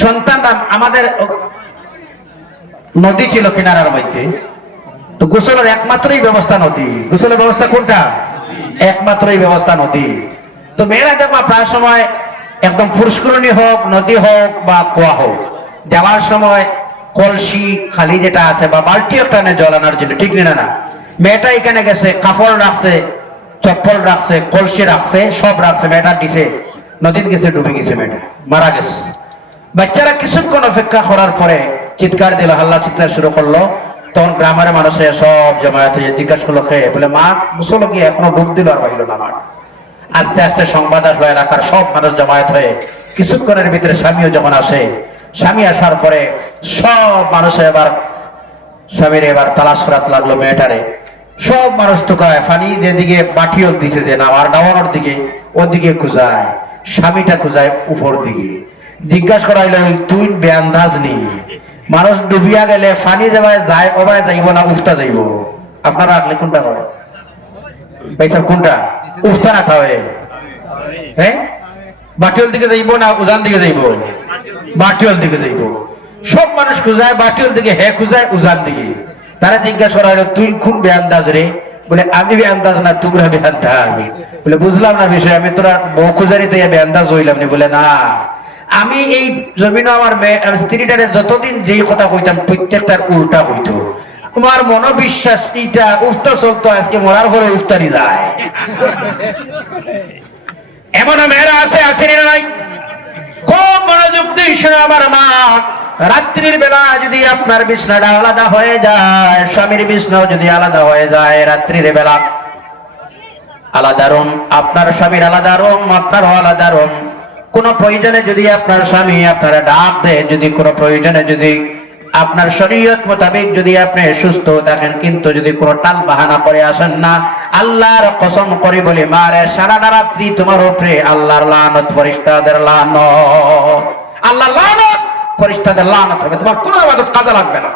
সন্তানরা আমাদের নদী ছিল কিনারার মধ্যে, তো গোসলের একমাত্রই ব্যবস্থা নদী। গোসলের ব্যবস্থা কোনটা? একমাত্রই ব্যবস্থা নদী। তো মেয়েরা দেখবা প্রায় সময় একদম পুষ্করণী হোক, নদী হোক বা কুয়া হোক, যাওয়ার সময় কলসি খালি যেটা আছে বা বালতি একটা জল আনার জন্য, ঠিক না? না মেয়েটা এখানে গেছে, কাপড় রাখছে, চপ্পল রাখছে, কলসি রাখছে, সব রাখছে, মেয়েটা দিছে, নদীতে গেছে, ডুবে গেছে, মেয়েটা মারা গেছে। বাচ্চারা কিছুক্ষণ অপেক্ষা করার পরে চিৎকার দিল, হাল্লা চিৎকার শুরু করলো। তখন গ্রামের মানুষে সব জমায়েত হয়ে জিজ্ঞাসা করলো, খেয়ে বলে মা গোসল গিয়ে এখনো ডুব দিল আর হইল না। আমার আস্তে আস্তে সংবাদ আসলো, এলাকার সব মানুষ জমায়েত হয়ে কিছুক্ষণের ভিতরে স্বামীও যখন আসে, স্বামী আসার পরে সব মানুষ এবার স্বামীর এবার তালাশ করাতে লাগলো মেয়েটারে। সব মানুষ তো কয় ফানি যেদিকে বাটিও দিছে যে নামার নামানোর দিকে, ওদিকে খুঁজায়, স্বামীটা খুঁজায় উপর দিকে। জিজ্ঞাসা করাইলো তুই বেআন্দাজ নি, মানুষ ডুবিয়া গেলে ফানি যাবায় যায়, ওবায় যাইব না উফতা যাইব? আপনারা আসলে কোনটা হয়? ভাই সাহেব কোনটা? উফতানা খাওয়ে হ্যাঁ বাটিওল দিকে যাইব না উজান দিকে যাইব বাটিওল দিকে যাইব সব মানুষ খুঁজায় বাটিওল দিকে হে খুঁজায় উজান দিকে তারা জিজ্ঞাসা করা হলো তুই কোন বেআন্দাজ রে বলে আমি বেআন্দাজ না তোমরা বেআন্দাজ বলে বুঝলাম না বিষয় আমি তোরা বউ খুঁজারিতে বেআন্দাজ হইলাম নি বলে না আমি এই জমিনে আমার স্ত্রীটারে যতদিন যেই কথা কইতাম প্রত্যেকটার উল্টা হইতো তোমার মনোবিশ্বাস এইটা উফতা চলতো আজকে মরার পরে উফতারি যায় এমন মেয়েরা আছে না নাই খুব মনোযোগ দিয়ে শোনো আমার মা রাত্রির বেলা যদি আপনার বিছনাটা আলাদা হয়ে যায় স্বামীর বিছনাও যদি আলাদা হয়ে যায় রাত্রির বেলা আলাদা রুম আপনার স্বামীর আলাদা রুম আপনারও আলাদা রুম কোন প্রয়োজনে যদি আপনার স্বামী আপনারা ডাক দেয় যদি কোনো প্রয়োজনে যদি আপনার শরীয়ত মোতাবেক যদি আপনি সুস্থ থাকেন কিন্তু যদি কোনো টাল বাহানা করে আসেন না আল্লাহর কসম করে বলি মারে সারা রাত্রি তোমার উপরে আল্লাহর লানত ফেরেশতাদের লানত আল্লাহর লানত ফেরেশতাদের লানত হবে তোমার কোনো ইবাদত কাজে লাগবে না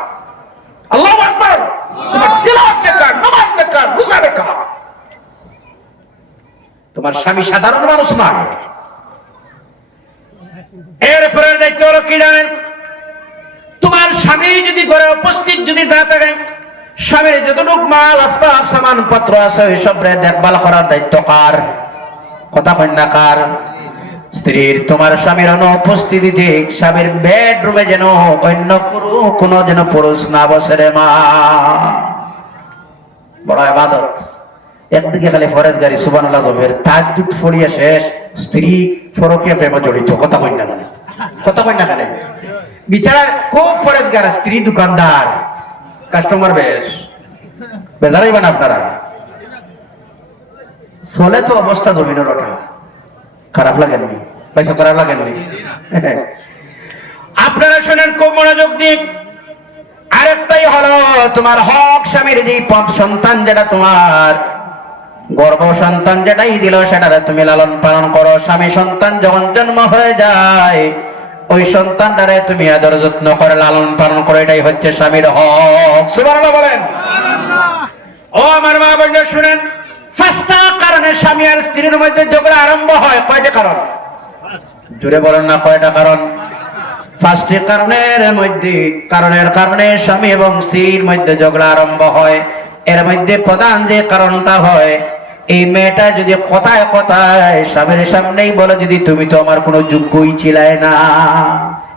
আল্লাহু আকবার তোমার তিলাওয়াত বেকার নামাজ বেকার রোজা বেকার তোমার স্বামী সাধারণ মানুষ না এরপরে দায়িত্ব হলো কি জানেন তোমার স্বামী যদি ঘরে উপস্থিত যদি না থাকে স্বামীর যতটুক মাল আসবাব সামান পত্র আছে ওই সব দেখভাল করার দায়িত্ব কার কথা কন্যা কার স্ত্রীর তোমার স্বামীর অনুপস্থিতিতে স্বামীর বেডরুমে যেন অন্য কোনো যেন পুরুষ না বসে রে মা বড় ইবাদত একদিকে খালি ফরেজ গাড়ি সুবহানাল্লাহ জবের তাহাজ্জুদ পড়িয়া শেষ স্ত্রী ফরকিয়া প্রেমে জড়িত কথা কন্যা কেন বিচারা খুব ফরেজগার স্ত্রী দোকানদার কাস্টমার বেজারাইবেন আপনারা ফলে তো অবস্থা জমিনের ওঠা খারাপ লাগেননি পয়সা খারাপ লাগেননি আপনারা শোনেন খুব মনোযোগ দিন আরেকটাই হলো তোমার হক স্বামীর যে সন্তান যেটা তোমার গর্ভ সন্তান যেটাই দিল সেটা তুমি লালন পালন করো স্বামী সন্তান যখন জন্ম হয়ে যায় ওই সন্তানটারে তুমি আদর যত্ন করে লালন পালন করো এটাই হচ্ছে স্বামীর হক সুবহানাল্লাহ বলেন ও আমার মা বোনেরা শুনেন পাঁচটা কারণে স্বামী আর স্ত্রীর মধ্যে ঝগড়া আরম্ভ হয় কয়টা কারণ জোরে বলেন না কয়টা কারণ পাঁচটি কারণের কারণে স্বামী এবং স্ত্রীর মধ্যে ঝগড়া আরম্ভ হয় এর মধ্যে প্রধান যে কারণটা হয় এই মেয়েটা যদি কথায় কথায় স্বামীর সামনেই বলে যদি তুমি তো আমার কোনো যোগ্যই ছিলে না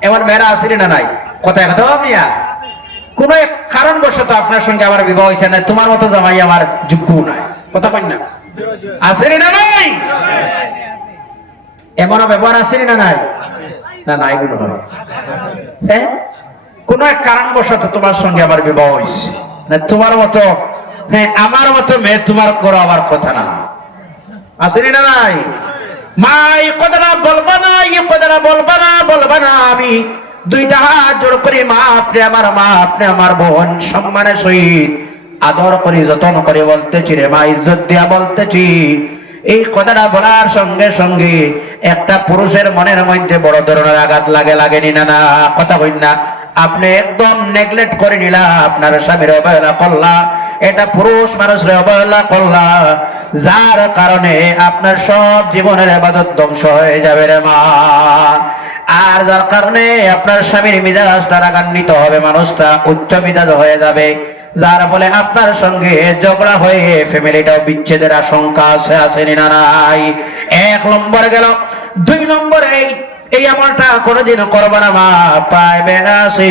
এমন মেয়েরা আসেনি না নাই কথায় কথা মিয়া কোন এক কারণবশত আপনার সঙ্গে আমার বিবাহ হয়েছে না তোমার মতো জামাই আমার যোগ্য নাই কথা পাই না আসেনি না নাই এমন ব্যবহার আসেনি না নাই না নাই গুলো হয় হ্যাঁ কোন এক কারণবশত তোমার সঙ্গে আমার বিবাহ হয়েছে না তোমার মতো হ্যাঁ আমার মতো মেয়ে তোমার করো আমার কথা না আসেনি না নাই মা এই কথাটা বলবা না এই কথাটা বলবা না আমি দুইটা হাত জোড় করি মা আপনি আমার মা আপনি আমার বোন সম্মানের সহিত আদর করি যত্ন করে বলতেছি রে মা ইজ্জত দিয়া বলতেছি এই কথাটা বলার সঙ্গে সঙ্গে একটা পুরুষের মনের মধ্যে বড় ধরনের আঘাত লাগেনি না কথা বল না আপনি একদম নেগলেক্ট করে নিলা আপনার স্বামীর অবহেলা করলা এটা পুরুষ মানুষের অবহেলা করলা যার কারণে আপনার সব জীবনের ইবাদত ধ্বংস হয়ে যাবে রে মা আর যার কারণে আপনার স্বামীর মিজাজটা রাগান্বিত হবে মানুষটা উচ্চ মিজাজ হয়ে যাবে যার ফলে আপনার সঙ্গে ঝগড়া হয়ে ফ্যামিলিটাও বিচ্ছেদের আশঙ্কা আসেনি না নাই এক নম্বর গেল দুই নম্বরে এই আমলটা কোনোদিন করবা না মা পাইবে না সে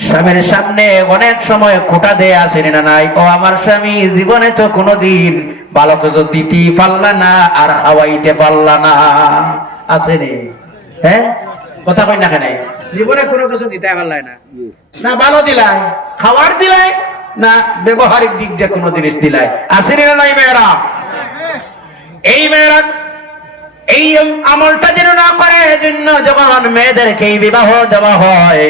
স্বামীর সামনে অনেক সময় খোটা দিয়ে আসেনি না নাই ও আমার স্বামী জীবনে তো কোনোদিন ভালো কিছু দিতে পারলা না আর খাওয়াইতে পারলা না আসেনি হ্যাঁ কথা কই না কেন জীবনে কোনো কিছু দিতে পারলাই না না ভালো দিলাই খাবার দিলাই না ব্যবহারিক দিক দিয়ে কোনো জিনিস দিলাই আসেনি না নাই মেয়েরা এই মেয়েরা এই আমলটা যেন না করে এজন্য যখন মেয়েদেরকে বিবাহ দেওয়া হয়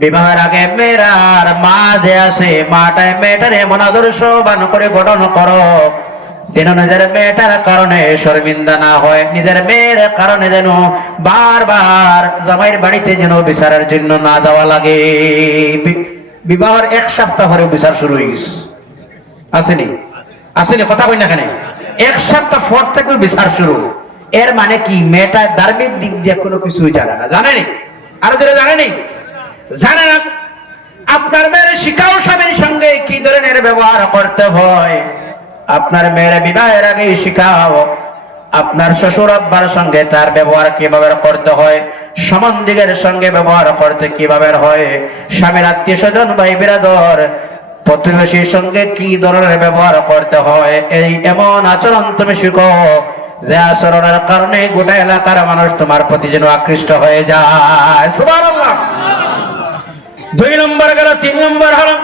বিবাহের আগে মেয়েরার মা যে আছে মাটায় মেয়েটার এমন আদর্শবান করে গঠন করো যেন নিজের মেয়েটার কারণে শর্মিন্দা না হয় নিজের মেয়ের কারণে যেন বারবার জামাইয়ের বাড়িতে যেন বিচারের জন্য না যাওয়া লাগে বিবাহের এক সপ্তাহ পরে বিচার শুরু হয়েছে আসেনি কথা কই না কেন এক সপ্তাহ পর থেকে বিচার শুরু। এর মানে কি মেয়েটা ধার্মিক দিক দিয়ে কোনো কিছুই জানে না, জানেনি? আরো যারা জানেনি, জানে না। আপনার মেয়ের শিখাও স্বামীর সঙ্গে কি ধরনের ব্যবহার করতে হয়। আপনার মেয়ের বিবাহের আগে শিখাও আপনার শ্বশুর আব্বার সঙ্গে তার ব্যবহার কিভাবে করতে হয়, সম্বন্ধীদের সঙ্গে ব্যবহার করতে কিভাবে হয়, স্বামীর আত্মীয় স্বজন ভাই বিরাদর প্রতিবেশীর সঙ্গে কি ধরনের ব্যবহার করতে হয়। এই এমন আচরণ তুমি শিখো যে আচরণের কারণে গোটা এলাকার মানুষ তোমার প্রতি যেন আকৃষ্ট হয়ে যায়। সুবহানাল্লাহ। 2 নম্বর গেল। 3 নম্বর হলো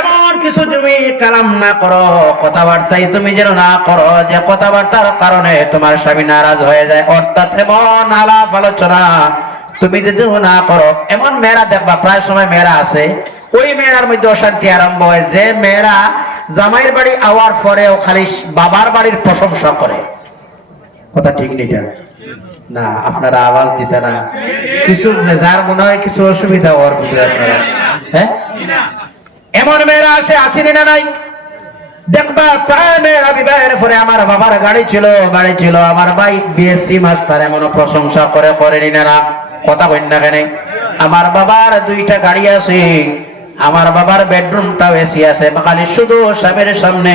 এমন কিছু তুমি কালাম না করো, কথাবার্তাই তুমি যেন না করো যে কথাবার্তার কারণে তোমার স্বামী নারাজ হয়ে যায়। অর্থাৎ এমন আলাপ আলোচনা তুমি যদি না করো। এমন মেয়েরা দেখবা, প্রায় সময় মেয়েরা আছে, ওই মেয়েরার মধ্যে অশান্তি আরম্ভ হয় যে মেয়েরা জামাইয়ের বাড়ি আওয়ার পরেও খালি বাবার বাড়ির প্রশংসা করে। কথা ঠিক নেই না? আপনারা আওয়াজ দিতে না, কিছু যার মনে হয় কিছু অসুবিধা ওর বুঝে আপনারা। হ্যাঁ, এমন মেয়েরা আছে, আসেনি না? নাই দেখবা প্রায় মেয়েরা বিবাহের পরে আমার বাবার গাড়ি ছিল, বাড়ি ছিল, আমার ভাই বিএসসি মাস্টার, এমন প্রশংসা করে করেনি না? কথা কই না কেন? আমার বাবার 2টা গাড়ি আছে, আমার বাবার বেডরুমটাও এসি আছে, খালি শুধু স্বামীর সামনে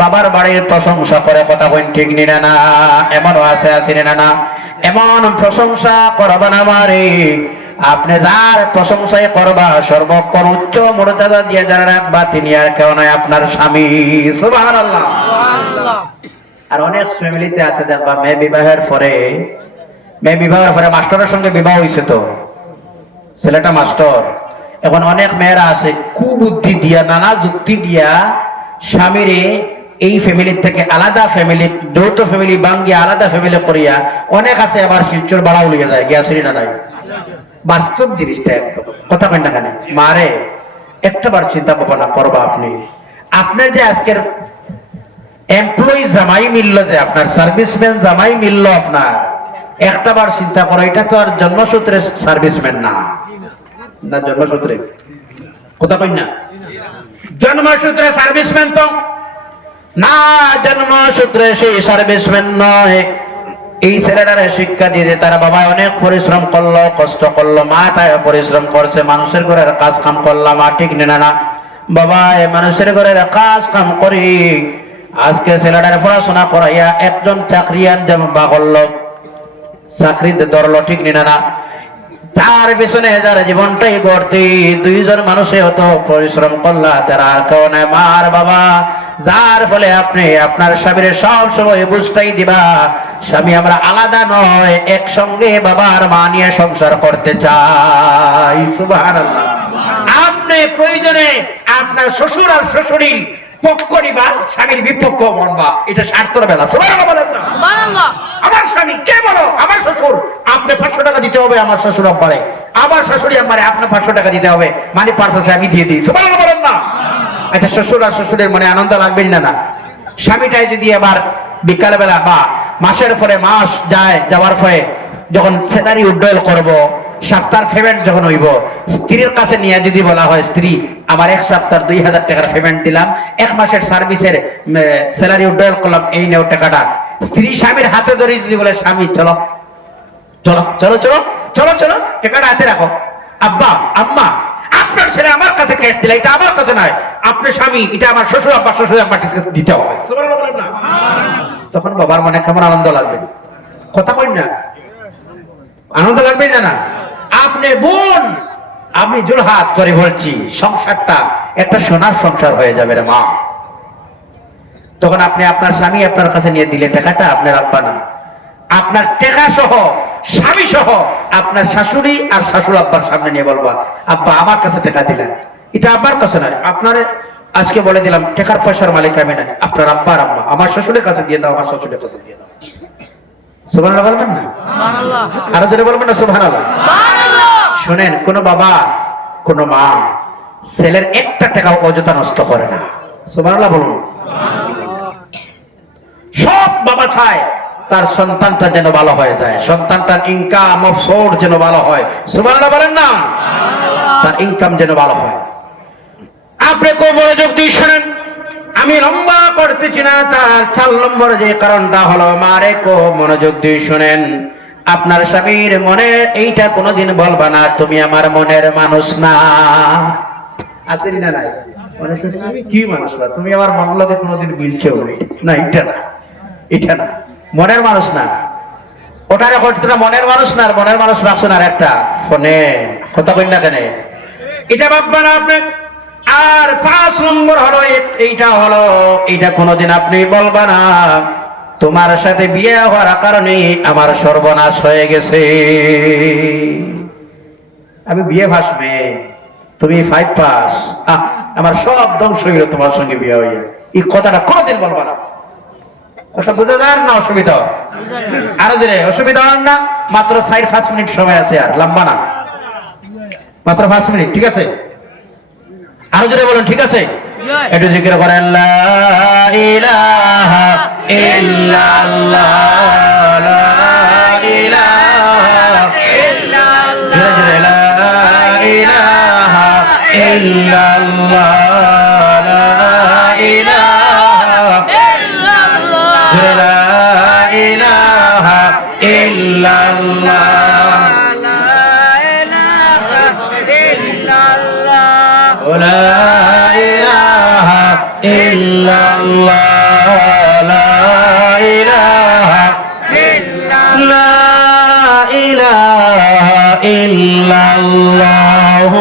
বাবার বাড়ির প্রশংসা করে। কথা কই ঠিক নি না? এমনও আছে, আসেনি না? এমন প্রশংসা করবা না মারে। আপনি যার প্রশংসায় করবা সর্বক্ষণ উচ্চ মর্যাদা দিয়ে যারা রাখবা তিনি আর কেউ নয়, আপনার স্বামী। সুবহানাল্লাহ। আর অনেক ফ্যামিলিতে আছে দেখবা মেয়ে বিবাহের পরে মাস্টারের সঙ্গে বিবাহ হয়েছে, তো ছেলেটা মাস্টার। এখন অনেক মেয়েরা আছে কুবুদ্ধি দিয়া, নানা যুক্তি দিয়া স্বামীরে এই ফ্যামিলির থেকে আলাদা ফ্যামিলি, যৌথ ফ্যামিলি ভাঙ্গিয়া আলাদা ফ্যামিলি করিয়া, অনেক আছে আবার শিলচর বাড়াও লিয়ে যায়। গিয়াছি না? নাই, বাস্তব জিনিসটা একদম। কথা কই না কেন? মারে একটাবার চিন্তা ভাবনা করবা আপনি। আপনার যে আজকের এমপ্লয়ি জামাই মিলল, যে আপনার সার্ভিসম্যান জামাই মিলল, আপনার একটাবার চিন্তা করো, এটা তো আর জন্মসূত্রে সার্ভিসম্যান না। না জন্মসূত্রে? কথা কই না? জন্মসূত্রে সার্ভিসম্যান তো না, জন্মসূত্রে সেই সার্ভিসম্যান নয়। এই ছেলেটারে শিক্ষা দিয়ে তার বাবা অনেক পরিশ্রম করলো, কষ্ট করলো, মাটায় পরিশ্রম করছে, মানুষের ঘরের কাজ কাম করলাম, মা ঠিক নেনা না? বাবা মানুষের ঘরের কাজ কাম করি আজকে ছেলেটারে পড়াশোনা করাইয়া একজন চাকরিয়ান যেমন বা করলো, চাকরিতে ধরলো, ঠিক নেনা না? তার পিছনে যার জীবনটাই গড়তে 2 জন মানুষে হতো পরিশ্রম করলা, তারা কেউ নয় মার বাবা। যার ফলে আপনি আপনার স্বামীর সব সময় বুঝটাই দিবা স্বামী আমরা আলাদা নয়, একসঙ্গে বাবার মা নিয়ে সংসার করতে চাই। সুবহানাল্লাহ। আপনি প্রয়োজনে আপনার শ্বশুর আর শাশুড়ি পক্ষ নিবা, স্বামীর বিপক্ষ মানবা, এটা স্বার্থের বেলা। সুবহানাল্লাহ বলেন না? সুবহানাল্লাহ। আমার স্বামী কে বলো? আমার শ্বশুর, আপনি 500 টাকা দিতে হবে আমার শ্বশুর আব্বারে, আমার শাশুড়ি আম্মারে আপনি 500 টাকা দিতে হবে, মানে 500 আমি দিয়ে দিই। সুবহানাল্লাহ বলেন না? আচ্ছা, শ্বশুর আর শ্বশুরের মনে আনন্দ লাগবে না? না। স্বামীটাই যদি আবার বিকাল বেলা বা মাসের পরে মাস যায়, যাওয়ার পরে যখন স্যালারি উড্ডয়ন করব, সপ্তাহের পেমেন্ট যখন হইব, স্ত্রীর কাছে নিয়ে যদি বলা হয় স্ত্রী আমার 1 সপ্তাহের 2000 টাকার পেমেন্ট দিলাম, 1 মাসের সার্ভিসের স্যালারি উড্ডয়ন করলাম, এই নেও টাকাটা, স্ত্রী স্বামীর হাতে ধরে যদি বলে স্বামী চলো চলো চলো চলো চলো চলো টাকাটা হাতে রাখো, আব্বা আম্মা আপনার ছেলে আমার কাছে ক্যাশ দিলে এটা আমার কাছে নয়, আপনার স্বামী এটা আমার শ্বশুর আব্বা দিতে হবে। তখন বাবার মনে কেমন আনন্দ লাগবে? কথা কই না? আনন্দ লাগবে না? না। আপনি বোন, আমি জোড়হাত করে বলছি সংসারটা একটা সোনার সংসার হয়ে যাবে রে মা। তখন আপনি আপনার স্বামী আপনার কাছে নিয়ে দিলে টাকাটা আপনার আব্বা না, আপনার টাকা সহ স্বামী সহ আপনার শাশুড়ি আর শাশুড় আব্বার সামনে নিয়ে বলবা আব্বা আমার কাছে টাকা দিলেন, এটা আমার কাছে নয়, আপনার আজকে বলে দিলাম টাকার পয়সার মালিক আমি নাই, আপনার আব্বার আম্মা, আমার শ্বশুরের কাছে দিয়ে দাও, আমার শ্বশুরের কাছে দিয়ে দাও। সুবহানাল্লাহ বলবেন না? সুবহানাল্লাহ। আরো জোরে বলবেন না সুবহানাল্লাহ? সুবহানাল্লাহ। শুনেন, কোন বাবা কোন মা ছেলের একটা টাকাও অযথা নষ্ট করে না। সুবহানাল্লাহ বলুন। সব বাবা চায় তার সন্তানটা যেন ভালো হয়ে যায়, সন্তানটার ইনকাম অফ সোর্স যেন ভালো হয়। সুবহানাল্লাহ বলেন না? তার ইনকাম যেন ভালো হয়। আপনি খুব মনোযোগ দিয়ে শুনেন, আমি লম্বা করে পারতেছি না, তার 4 নম্বর যে কারণটা হলো, মারে কো মনোযোগ দিয়ে শুনেন, আপনার স্বামীর মনে এইটা কোনোদিন বলবা না তুমি আমার মনের মানুষ না। আসেনি না নাই? তুমি কি মানুষ না, তুমি আমার মন লগে কোনোদিন মিলছেও না, এটা না, এটা না, মনের মানুষ না। ওটারে করতে মনের মানুষ না, আর মনের মানুষ রাখছো না একটা ফোনে কথা কই না কেন, এটা ভাববা না আপনি। আর 5 নম্বর হলো এইটা হলো, এইটা কোনোদিন আপনি বলবা না তোমার সাথে বিয়ে হওয়ার কারণে আমার সর্বনাশ হয়ে গেছে, আমি বিয়ে ভাসবে, তুমি 5 পাস, আমার সব ধ্বংস হইল তোমার সঙ্গে বিয়ে হইয়া, এই কথাটা কোনোদিন বলবা না। কথা বুঝে যান না? অসুবিধা আরো জোরে, অসুবিধা হন না? মাত্র 4-5 মিনিট সময় আছে, আর লম্বা না, মাত্র 5 মিনিট, ঠিক আছে? আরো জোরে বলুন, ঠিক আছে? একটু জিকির করেন, লা ইলাহা ইল্লাল্লাহ, লা ইলাহা ইল্লাল্লাহ, জোরে জোরে, লা ইলাহা ইল্লাল্লাহ, লা ইলাহা ইল্লাল্লাহ, জোরে, লা ইলাহা ইল্লাল্লাহ, লা ইলাহা ইল্লাল্লাহ, লা ইলাহা ইল্লাল্লাহ,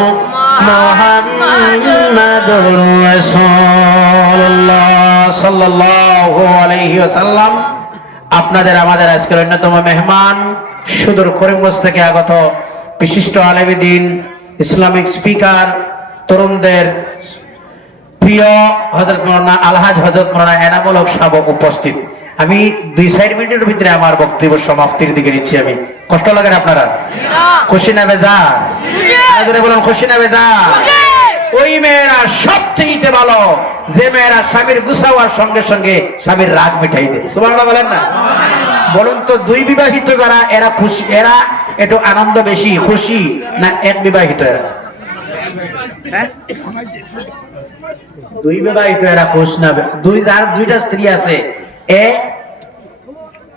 মুহাম্মাদুর রাসূলুল্লাহ সাল্লাল্লাহু আলাইহি ওয়াসাল্লাম। আপনাদের আমাদের আজকের অন্যতম মেহমান, সুদূর করিমগঞ্জ থেকে আগত বিশিষ্ট আলেমে দ্বীন, ইসলামিক স্পিকার, তরুণদের প্রিয় হযরত মাওলানা আলহাজ হযরত মাওলানা এনামুল হক সাহেব উপস্থিত। আমি 2-4 মিনিটের ভিতরে আমার বক্তব্য সমাপ্তির দিকে নিচ্ছি। আমি কষ্ট লাগে না আপনারা? খুশি না বেজার? বলুন খুশি না বেজার? ওই মেয়েরা সবচেয়ে ভালো যে মেয়েরা স্বামীর গুছাওয়ার সঙ্গে সঙ্গে স্বামীর রাগ মিটাই দেয়। সুবহানাল্লাহ বলেন না? বলুন তো, 2 বিবাহিত যারা এরা খুশি, এরা একটু আনন্দ বেশি খুশি না 1 বিবাহিত এরা? 2 বিবাহিত এরা খুশ না? যার 2টা স্ত্রী আছে এ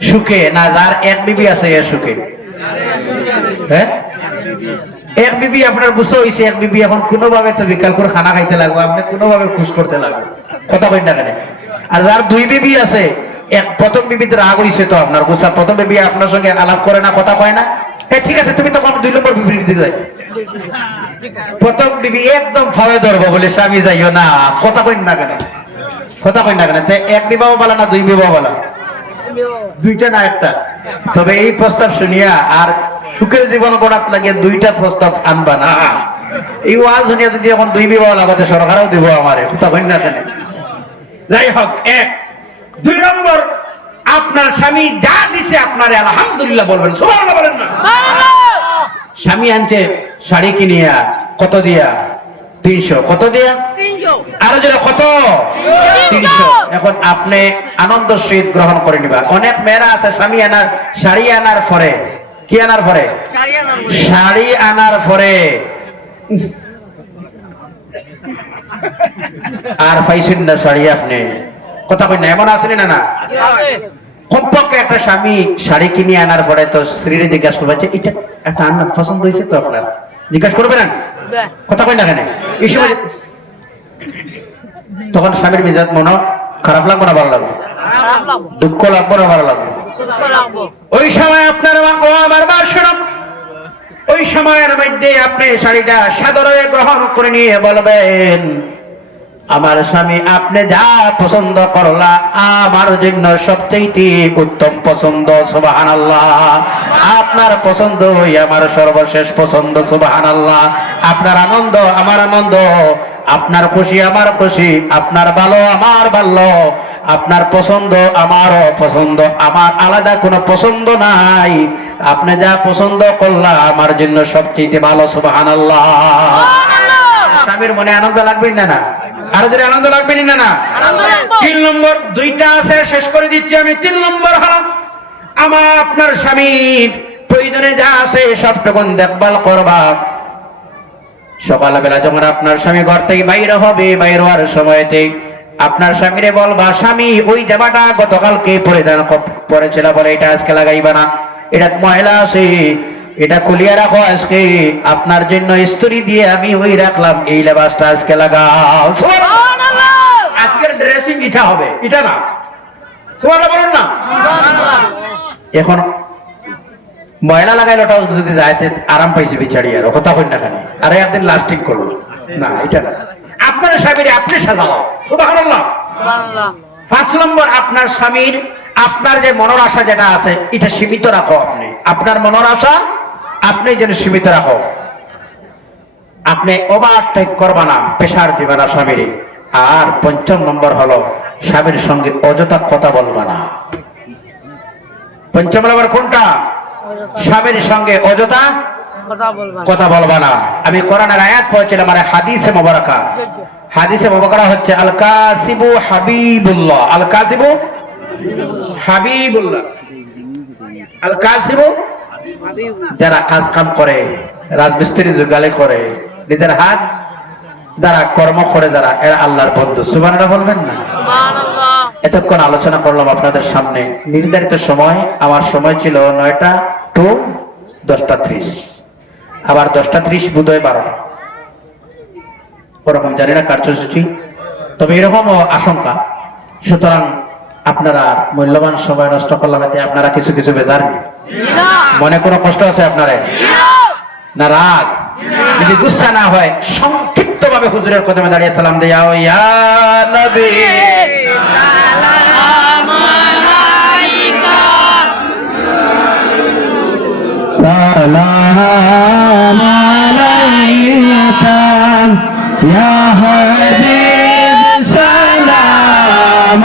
সুখে না যার 1 বিবি আছে এ সুখে? হ্যাঁ, 1 বিবি আপনার গুছো হইছে, 1 বিবি এখন কোনোভাবে তো বিকাল করে খানা খাইতে লাগবে, আপনি কোনোভাবে খুশ করতে লাগবে, কথা কই না কেন? আর যার 2 বিবি আছে, প্রথম বিবিতে রাগ হইছে তো আপনার গুছা, প্রথম বিবি আপনার সঙ্গে আলাপ করে না, কথা কয় না, ঠিক আছে তুমি তখন 2 নম্বর বিবির দিকে যাই, প্রথম বিবি একদম ফাওয়ে ধরবো বলে স্বামী যাইও না, কথা কই না কেন? কথা কই না কেন? 1 বিবাহ বলা না 2 বিবাহ বলা? 2টা না 1টা? তবে এই প্রস্তাব শুনিয়া আর সুখের জীবন গড়াত লাগে 2টা প্রস্তাব আনবা না। এই ওয়াজ শুনিয়া যদি এখন 2 বিবাহ লাগাতে সরকারও দিব আমারে, কথা কই না কেন? যাই হোক, 2 নম্বর, আপনার স্বামী যা দিছে আপনারে আলহামদুলিল্লাহ বলবেন, সুবহানাল্লাহ বলেন না? স্বামী আনছে শাড়ি কিনিয়া, কত দিয়া? 300। কত দিয়া? 300। আরো যেটা কত? 300। এখন আপনি আনন্দ সহিত গ্রহণ করে নিবা। অনেক মেয়েরা আছে স্বামী আনার শাড়ি আনার পরে, কি আনার পরে? শাড়ি আনার পরে আর পাইছেন না শাড়ি আপনি, কথা কই না? এমন আসেনি না? না, কমপক্ষে একটা স্বামী শাড়ি কিনে আনার পরে তো স্ত্রীরে জিজ্ঞাসা করবে যে এটা একটা আন্না পছন্দ হয়েছে তো আপনার, জিজ্ঞাসা করবে না? কথা কই না কেন? এই সময় তখন স্বামীর মেজাজ মনে খারাপ লাগবে না ভালো লাগবে? দুঃখ লাগবে না ভালো লাগবে? ওই সময় আপনার আমার মা শোনাম, ওই সময়ের মধ্যে আপনি শাড়িটা সাদরে গ্রহণ করে নিয়ে বলবেন, আমার স্বামী আপনি যা পছন্দ করলা আমার জন্য সবচেয়ে উত্তম পছন্দ, সুবহানাল্লাহ। আপনার পছন্দ আমার সর্বশেষ পছন্দ, সুবহানাল্লাহ। আপনার আনন্দ আমার আনন্দ, আপনার খুশি আমার খুশি, আপনার ভালো আমার ভালো, আপনার পছন্দ আমারও পছন্দ, আমার আলাদা কোনো পছন্দ নাই। আপনি যা পছন্দ করলা আমার জন্য সবচেয়ে ভালো, সুবহানাল্লাহ। স্বামীর মনে আনন্দ লাগবে না? না, আরো যদি আনন্দ লাগবে না? না। 3 নম্বর, 2টা আছে, শেষ করে দিচ্ছি আমি। 3 নম্বর হলো আমার আপনার স্বামীর প্রয়োজনে যা আছে সবটুকু দেখভাল করবা। সকালবেলা যখন আপনার স্বামী ঘর থেকে বাইরে হবে, বাইরে হওয়ার সময়তে আপনার স্বামীরে বলবা, স্বামী ওই জামাটা গতকালকে পরিধান পরেছিল বলে এটা আজকে লাগাইবা না, এটা ময়লা আছে, এটা খুলিয়া রাখো, আজকে আপনার জন্য ইস্ত্রি দিয়ে আমি ওই রাখলাম, এই লেবাসটা আজকে লাগাও। আজকের ড্রেসিং এটা হবে, এটা না। সুবহানাল্লাহ বলুন না। এখন ময়লা লাগাইল ওটা যদি যাইতে আরাম পাইছে বিচারি, আর কথা কই না খানি আরে একদিন লাস্টিং করলো না, এটা না। আপনার স্বামীর আপনি সাজাও। সুবহানাল্লাহ। 5 নম্বর, আপনার স্বামীর আপনার যে মনের আশা যেটা আছে এটা সীমিত রাখো। আপনি আপনার মনের আশা আপনি যেন সীমিত রাখো। আপনি ওভারটেক করবা না, প্রেশার দিবা না স্বামীর। আর 5 নম্বর হলো স্বামীর সঙ্গে অযথা কথা বলবা না। 5 নম্বর কোনটা? স্বামীর সঙ্গে অযথা কথা বলবা না। আমি কোরআনের আয়াত পড়েছিলাম আর হাদিসে মুবারাকা। হাদিসে মুবারাকা হচ্ছে আল কাসিবু হাবিবুল্লাহ। আল কাসিবু হাবিবুল্লাহ। আল কাসিবু যারা কাজ কাম করে, রাজমিস্ত্রি জোগালি করে, নিজের হাত দ্বারা কর্ম করে যারা, এরা আল্লাহর বন্ধু। সুবহানাল্লাহ বলবেন না? এতক্ষণ আলোচনা করলাম আপনাদের সামনে। নির্ধারিত সময় আমার সময় ছিল 9টা টু 10টা 30, আবার 10টা 30 বোধহয় 12টা, ওরকম জানি না কার্যসূচি, তবে এরকম আশঙ্কা। সুতরাং আপনারা মূল্যবান সময় নষ্ট করলাম, এতে আপনারা কিছু কিছু বেজার মনে কোনো কষ্ট আছে আপনারা না? রাগ যদি গুসা না হয় সংক্ষিপ্ত ভাবে হুজুরের কদমে দাঁড়িয়ে সালাম দেয়া, ইয়া নবী সালাম আলাইকা, সালাম আলাইকা ইয়া হাবিব, সালাম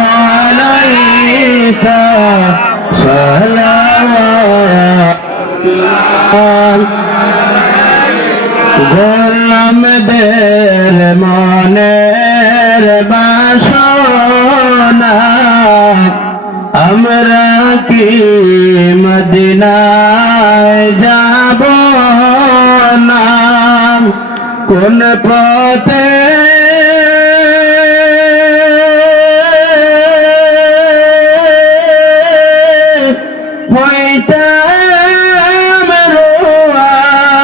আলাইকা, সালাম গোলামদের মনের বাসনা, আমরা কি মদিনায় যাব না? কোন পথে হইতাম রোয়ানা,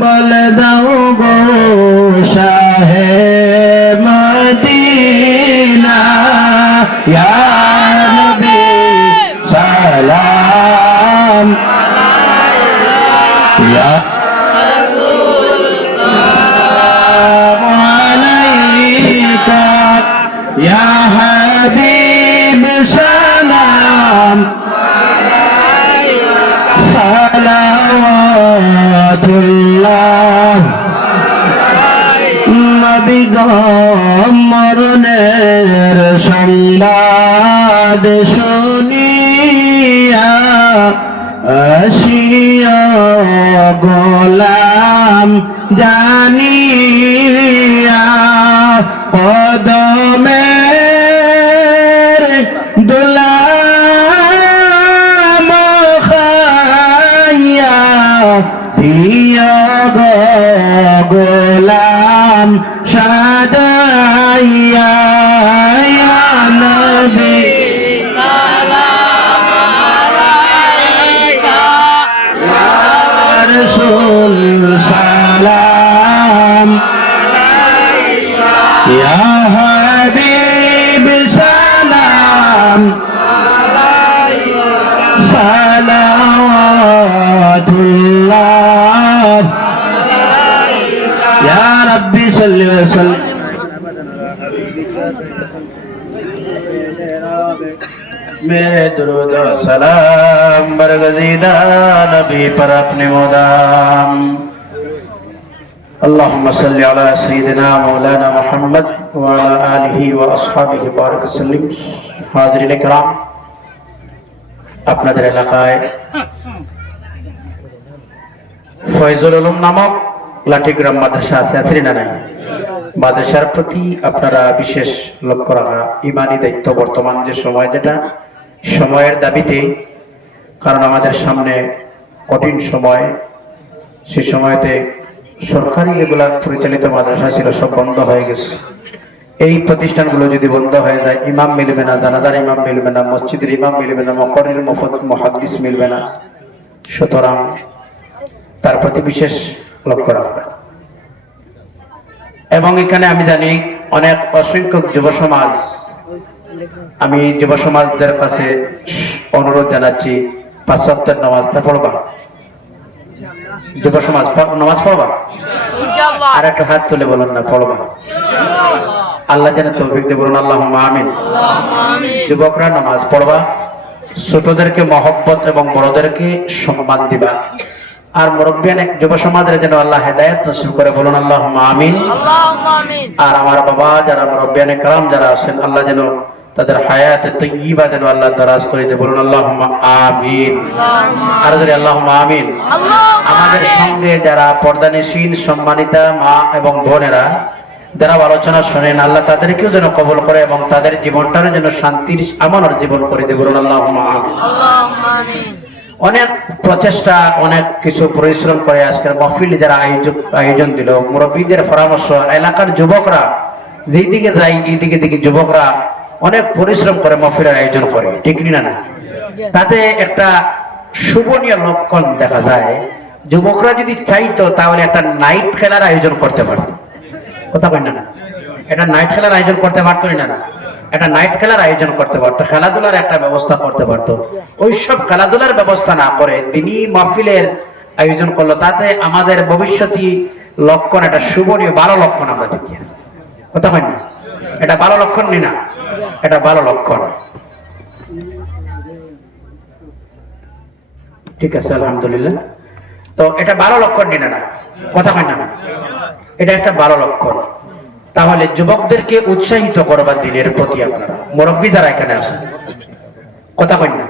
বলে দাও গো শাহে মদিনা, ইয়া নবী সালাম ইয়া রাসূল সালাম আলাইকা, ইয়া হাবিব সালাম সালাওয়াতুল্লাহ। নবী গো মরণের সংবাদ শুনিয়া আসিয়া গোলাম জানিয়া, কদমের দুলাম খাইয়া প্রিয় গোলাম সাদাইয়া, ইয়া নবী সালাম আলাইকা, ইয়া রাসূল সালাম আলাইকা, ইয়া হাবিব সালাম আলাইকা, সালাওয়াতুল্লাহ আলাইকা, ইয়া রাব্বি সাল্লি ওয়া সাল্লিম। मेरे दुरूद और सलाम बरगज़ीदा नबी पर अपने मुदाम। अल्लाहुम्मा सल्ली अला सय्यिदिना मौलाना मुहम्मद व अला आलिहि व असहाबिहि बारिक वसल्लिम। हाज़िरीन किराम, আপনাদের এলাকায় ফয়জুল উলুম নামক লাঠিগ্রাম মাদ্রাসা আছে, আছে না নাই? মাদ্রাসার প্রতি আপনারা বিশেষ লক্ষ্য রাখা ইমানি দায়িত্ব। বর্তমান যে সময়, যেটা সময়ের দাবিতে, কারণ আমাদের সামনে কঠিন সময়, সেই সময়তে সরকারি যেগুলা পরিচালিত মাদ্রাসা ছিল সব বন্ধ হয়ে গেছে। এই প্রতিষ্ঠানগুলো যদি বন্ধ হয়ে যায়, ইমাম মিলবে না, জানাজার ইমাম মিলবে না, মসজিদের ইমাম মিলবে না, মুকরির মুহাদ্দিস মিলবে না। সুতরাং তার প্রতি বিশেষ লক্ষ্য রাখবে। এবং এখানে আমি জানি অনেক অসংখ্য যুব সমাজ, আমি যুব সমাজদের কাছে অনুরোধ জানাচ্ছি, 5 ওয়াক্তের নামাজটা পড়বা। যুব সমাজ নামাজ পড়বা, আর একটা হাত তুলে বলুন না পড়বা। আল্লাহ যেন তৌফিক দেন, বলুন আল্লাহুম্মা আমিন। যুবকরা নামাজ পড়বা, ছোটদেরকে মহব্বত এবং বড়দেরকে সম্মান দিবা। আর মুরব্বিয়ান যুব সমাজের যেন আল্লাহ হেদায়েত নসিব করে, বলুন আল্লাহুম্মা আমিন। আর আমার বাবা যারা মুরব্বিয়ান کرام যারা আছেন, আল্লাহ যেন তাদের হায়াতে তাইয়্যিবা যেন আল্লাহ দারাজ করে দেয়, বলুন আল্লাহুম্মা আমিন। আর যদি আল্লাহুম্মা আমিন। আমাদের সঙ্গে যারা পর্দানিশীন সম্মানিতা মা এবং বোনেরা যারা আলোচনা শোনেন, আল্লাহ তাদেরকেও যেন কবুল করে এবং তাদের জীবনটার যেন শান্তির আমানের জীবন করে দেয়, বলুন আল্লাহুম্মা আমিন। অনেক প্রচেষ্টা, অনেক কিছু পরিশ্রম করে আজকের মাহফিল যারা আয়োজন দিল, মুরব্বীদের পরামর্শ, এলাকার যুবকরা যেই দিকে যায় এই দিকে দিকে যুবকরা অনেক পরিশ্রম করে মাহফিলের আয়োজন করে, ঠিক না? না, তাতে একটা শুভনীয় লক্ষণ দেখা যায়। যুবকরা যদি চাইতো তাহলে একটা নাইট খেলার আয়োজন করতে পারতো, কথা কই না? এটা নাইট খেলার আয়োজন করতে পারতো না? একটা নাইট খেলার আয়োজন করতে পারতো, খেলাধুলার একটা ব্যবস্থা করতে পারতো। ওইসব খেলাধুলার ব্যবস্থা না করে দিনই মাহফিলের আয়োজন করলো, তাতে আমাদের ভবিষ্যৎী লক্ষণ, একটা শুভনীয় ভালো লক্ষণ আমরা দেখি, কথা কই না? এটা ভালো লক্ষণ না, এটা ভালো লক্ষণ। ঠিক আছে, আলহামদুলিল্লাহ। তো এটা ভালো লক্ষণ না, কথা কই না? এটা একটা ভালো লক্ষণ। তাহলে যুবকদেরকে উৎসাহিত করবার দিনের প্রতি আপনারা মুরব্বী যারা এখানে আছেন, কথা কই না,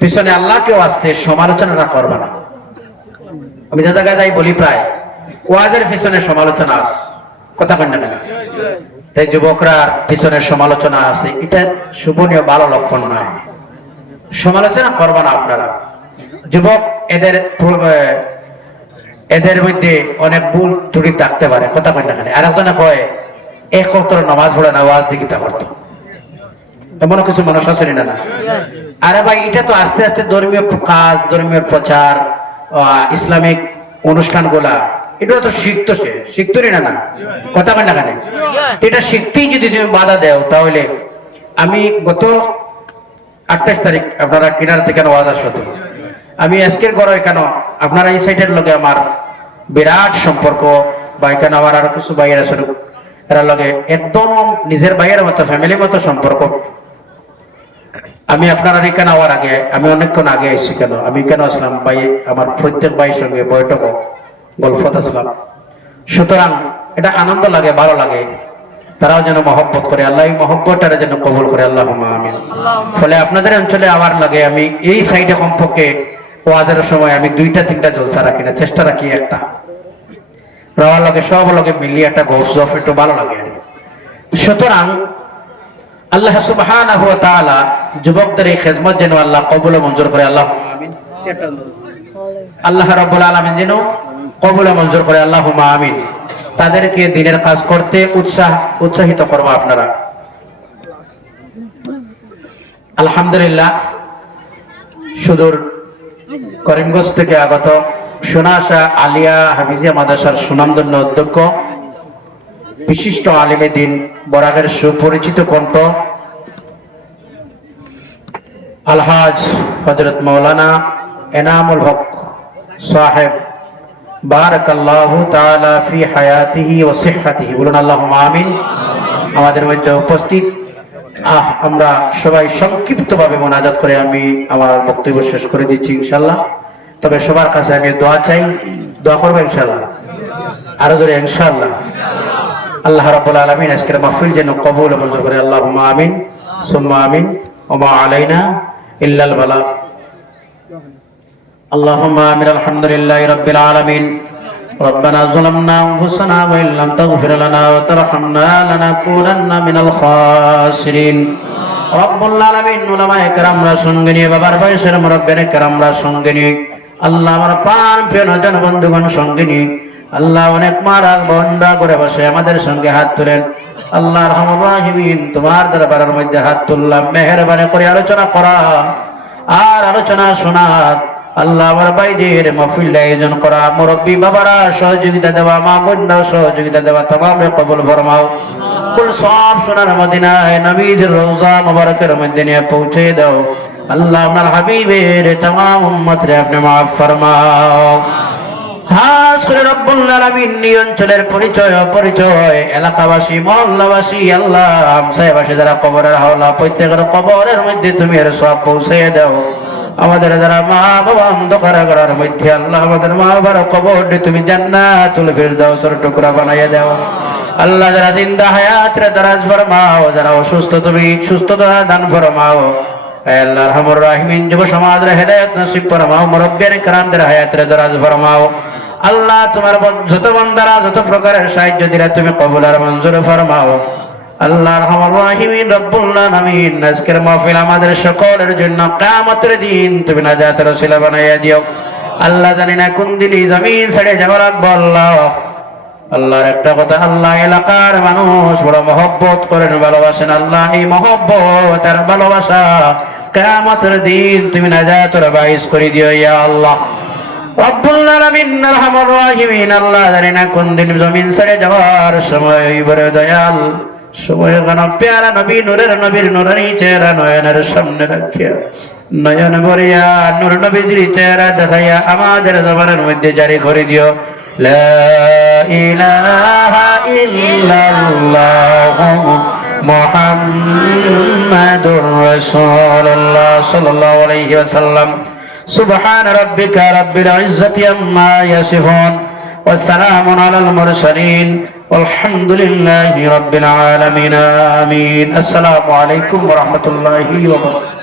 পিছনে আল্লাহকেও আসতে সমালোচনা করবা না। আমি যে জায়গায় যাই বলি, প্রায় ওয়াজের পিছনে সমালোচনা আছে, কথা কই না? তাই যুবকরা পিছনে সমালোচনা আছে, এটা শুভনীয় ভালো লক্ষণ নয়। সমালোচনা করবা না আপনারা। যুবক এদের মধ্যে অনেক ভুল ত্রুটি থাকতে পারে, কথা কই না? আর একজনে কয় এক ওয়াক্ত নামাজ পড়ে না, ওয়াজ দিয়ে কিতা করতো, এমন কিছু মানুষ আছে না? আরে ভাই, এটা তো আস্তে আস্তে ধর্মীয় কাজ, ধর্মীয় প্রচার, ইসলামিক অনুষ্ঠানগুলা এটা তো শিখতো না, কথা কই না? এটা শিখতেই যদি তুমি বাধা দেও, তাহলে আমি গত 28 তারিখ আপনারা কিনার থেকে ওয়াজ আসতো, আমি আজকের ঘরে কেন আপনারা এই সাইডের লগে আমার বিরাট সম্পর্ক, বা এখানে আমার আরো কিছু ভাইয়ের আছে, এরা লগে একদম নিজের ভাইয়ের মতো, ফ্যামিলির মতো সম্পর্ক। আমি আপনারা এখানে হওয়ার আগে আমি অনেকক্ষণ আগে এসেছি, কেন আমি কেন আসলাম ভাই, আমার প্রত্যেক ভাইয়ের সঙ্গে বৈঠক গল্পত আসলাম। সুতরাং এটা আনন্দ লাগে, ভালো লাগে, তারাও যেন মহব্বত করে, আল্লাহ মহব্বতটা যেন কবুল করে, আল্লাহুম্মা আমিন। ফলে আপনাদের অঞ্চলে আবার লাগে, আমি এই সাইডে কমপক্ষে ওয়াজের সময় আমি 2-3টা জলসা রাখি না, চেষ্টা রাখি একটা রাওয়ার লগে, সব লগে মিলিয়ে একটা গফ একটু ভালো লাগে। সুতরাং আল্লাহ সুবহানাহু ওয়া তাআলা যুবকদের এই খেদমত যেন আল্লাহ কবুল মঞ্জুর করে, আল্লাহুম্মা আমিন। আল্লাহ রাব্বুল আলামিন যেন কবুল মঞ্জুর করে, আল্লাহুম্মা আমিন। তাদেরকে দিনের কাজ করতে উৎসাহিত করবো আপনারা। আলহামদুলিল্লাহ, সুদূর করিমগঞ্জ থেকে আগত সোনাশা আলিয়া হাফিজিয়া মাদ্রাসার সুনামধন্য অধ্যক্ষ, বিশিষ্ট আলিমে দ্বীন, বরাকের সুপরিচিত কণ্ঠ আলহাজ হযরত মাওলানা এনামুল হক সাহেব, বারাকাল্লাহু তাআলা ফি হায়াতিহি ওয়া সিহহাতিহি, বলুন আল্লাহুম্মা আমিন। আমাদের মধ্যে উপস্থিত, আমরা সবাই সংক্ষিপ্তভাবে মুনাজাত করে আমি আমার বক্তব্য শেষ করে দিচ্ছি ইনশাআল্লাহ। তবে সবার কাছে আমি দোয়া চাই, দোয়া করবো ইনশাআল্লাহ, আরো জোরে ইনশাআল্লাহ। আল্লাহ রাব্বুল আলামিন আজকের মাহফিল যেন কবুল ও মঞ্জুর করে, আল্লাহুম্মা আমিন সুম্মা আমিন। ওয়া মা আলাইনা ইল্লাল বালাগ। اللهم آمين. الحمد لله رب العالمين. ربنا ظلمنا أنفسنا وإن لم تغفر لنا وترحمنا لنكونن من الخاسرين. رب العالمين উলামায়ে কেরামরা সঙ্গে নিয়ে, বাবার বয়সের মুরব্বিয়ানে কেরামরা সঙ্গে নিয়ে, আল্লাহ আমার প্রাণ প্রিয় নজন বন্ধুগণ সঙ্গে নিয়ে, আল্লাহ অনেক মারা বন্ডা করে বসে আমাদের সঙ্গে হাত তুলেন। আল্লাহ আরহামুর রাহিমিন, তোমার দরবারের মধ্যে হাত তুললাম, মেহেরবানি করে আলোচনা করা আর আলোচনা শোনা। আল্লাহ আমার ভাইদের মাহফিল আয়োজন করা, মুরব্বী বাবারা সহযোগিতা দেওয়া, মা বোনরা সহযোগিতা দেওয়া, তমামে কবুল ফরমাও। কুল সব সোনার মদিনায় নবীর রওজা মুবারকের মধ্যে নিয়ে পৌঁছে দাও। আল্লাহ আপনার হাবিবের तमाम উম্মতরে আপনি মাফ ফরমাও। খাস করে রব্বুল আলামিন এই অঞ্চলের পরিচয় অপরিচয় এলাকাবাসী মহল্লাবাসী আল্লাহ আমসাইবাসী যারা কবরের হাওলা, প্রত্যেকের কবরের মধ্যে তুমি এর সব পৌঁছে দাও। আমাদের যারা মা বাবা অন্ধকার ঘরের মধ্যে আল্লাহ আমাদের মা বাবার কবর তুমি জান্নাতুল ফিরদাউসের টুকরা বানাইয়া দাও। আল্লাহ যারা জিন্দা হায়াতের দারাজ ফরমাও, যারা অসুস্থ তুমি সুস্থতা দান ফরমাও। হে আল্লাহ আরহামুর রাহিমিন, যুব সমাজের হেদায়েত নসিব ফরমাও, মুরব্বিয়ানে কেরামদের হায়াতের দারাজ ফরমাও। আল্লাহ তোমার যত বান্দারা যত প্রকারের সাহায্য দিলে তুমি কবুল আর মঞ্জুর ফরমাও। আল্লাহ আরহামুর রাহিমিন রব্বুল আলামিন, আজকের মাহফিল আমাদের সকলের জন্য কিয়ামতের দিন তুমি নাজাতের ওসিলা বানাইয়া দিও। আল্লাহ জানি না কোন দিনই জমিন ছেড়ে যাওয়ার রাখবো। আল্লাহর একটা কথা, আল্লাহ এলাকার মানুষ বড় মহব্বত করেন, ভালোবাসেন। আল্লাহ এই মহব্বত আর ভালোবাসা কিয়ামতের দিন তুমি নাজাতের বাইস করে দিও ইয়া আল্লাহ রব্বুল আলামিন আরহামুর রাহিমিন। আল্লাহ জানি না কোন দিন জমিন ছেড়ে যাওয়ার সময় বড় দয়াল সময় গান প্যারা নবী নূরের নবীর নুরানি চেহারা নয়নের সামনে রাখিয়া নয়ন ভরিয়া নূর নবীর চেহারা দেখাইয়া আমাদের জবানের মধ্যে জারি করে দিও লা ইলাহা ইল্লাল্লাহ মুহাম্মাদুর রাসূলুল্লাহ সাল্লাল্লাহু আলাইহি ওয়াসাল্লাম। সুবহান রাব্বিকা রাব্বিল ইজ্জাতি আম্মা ইয়াসিফুন ওয়া সালামুন আলাল মুরসালিন walhamdulillahi rabbil alamin. Amin. Assalamu alaikum warahmatullahi wabarakatuh.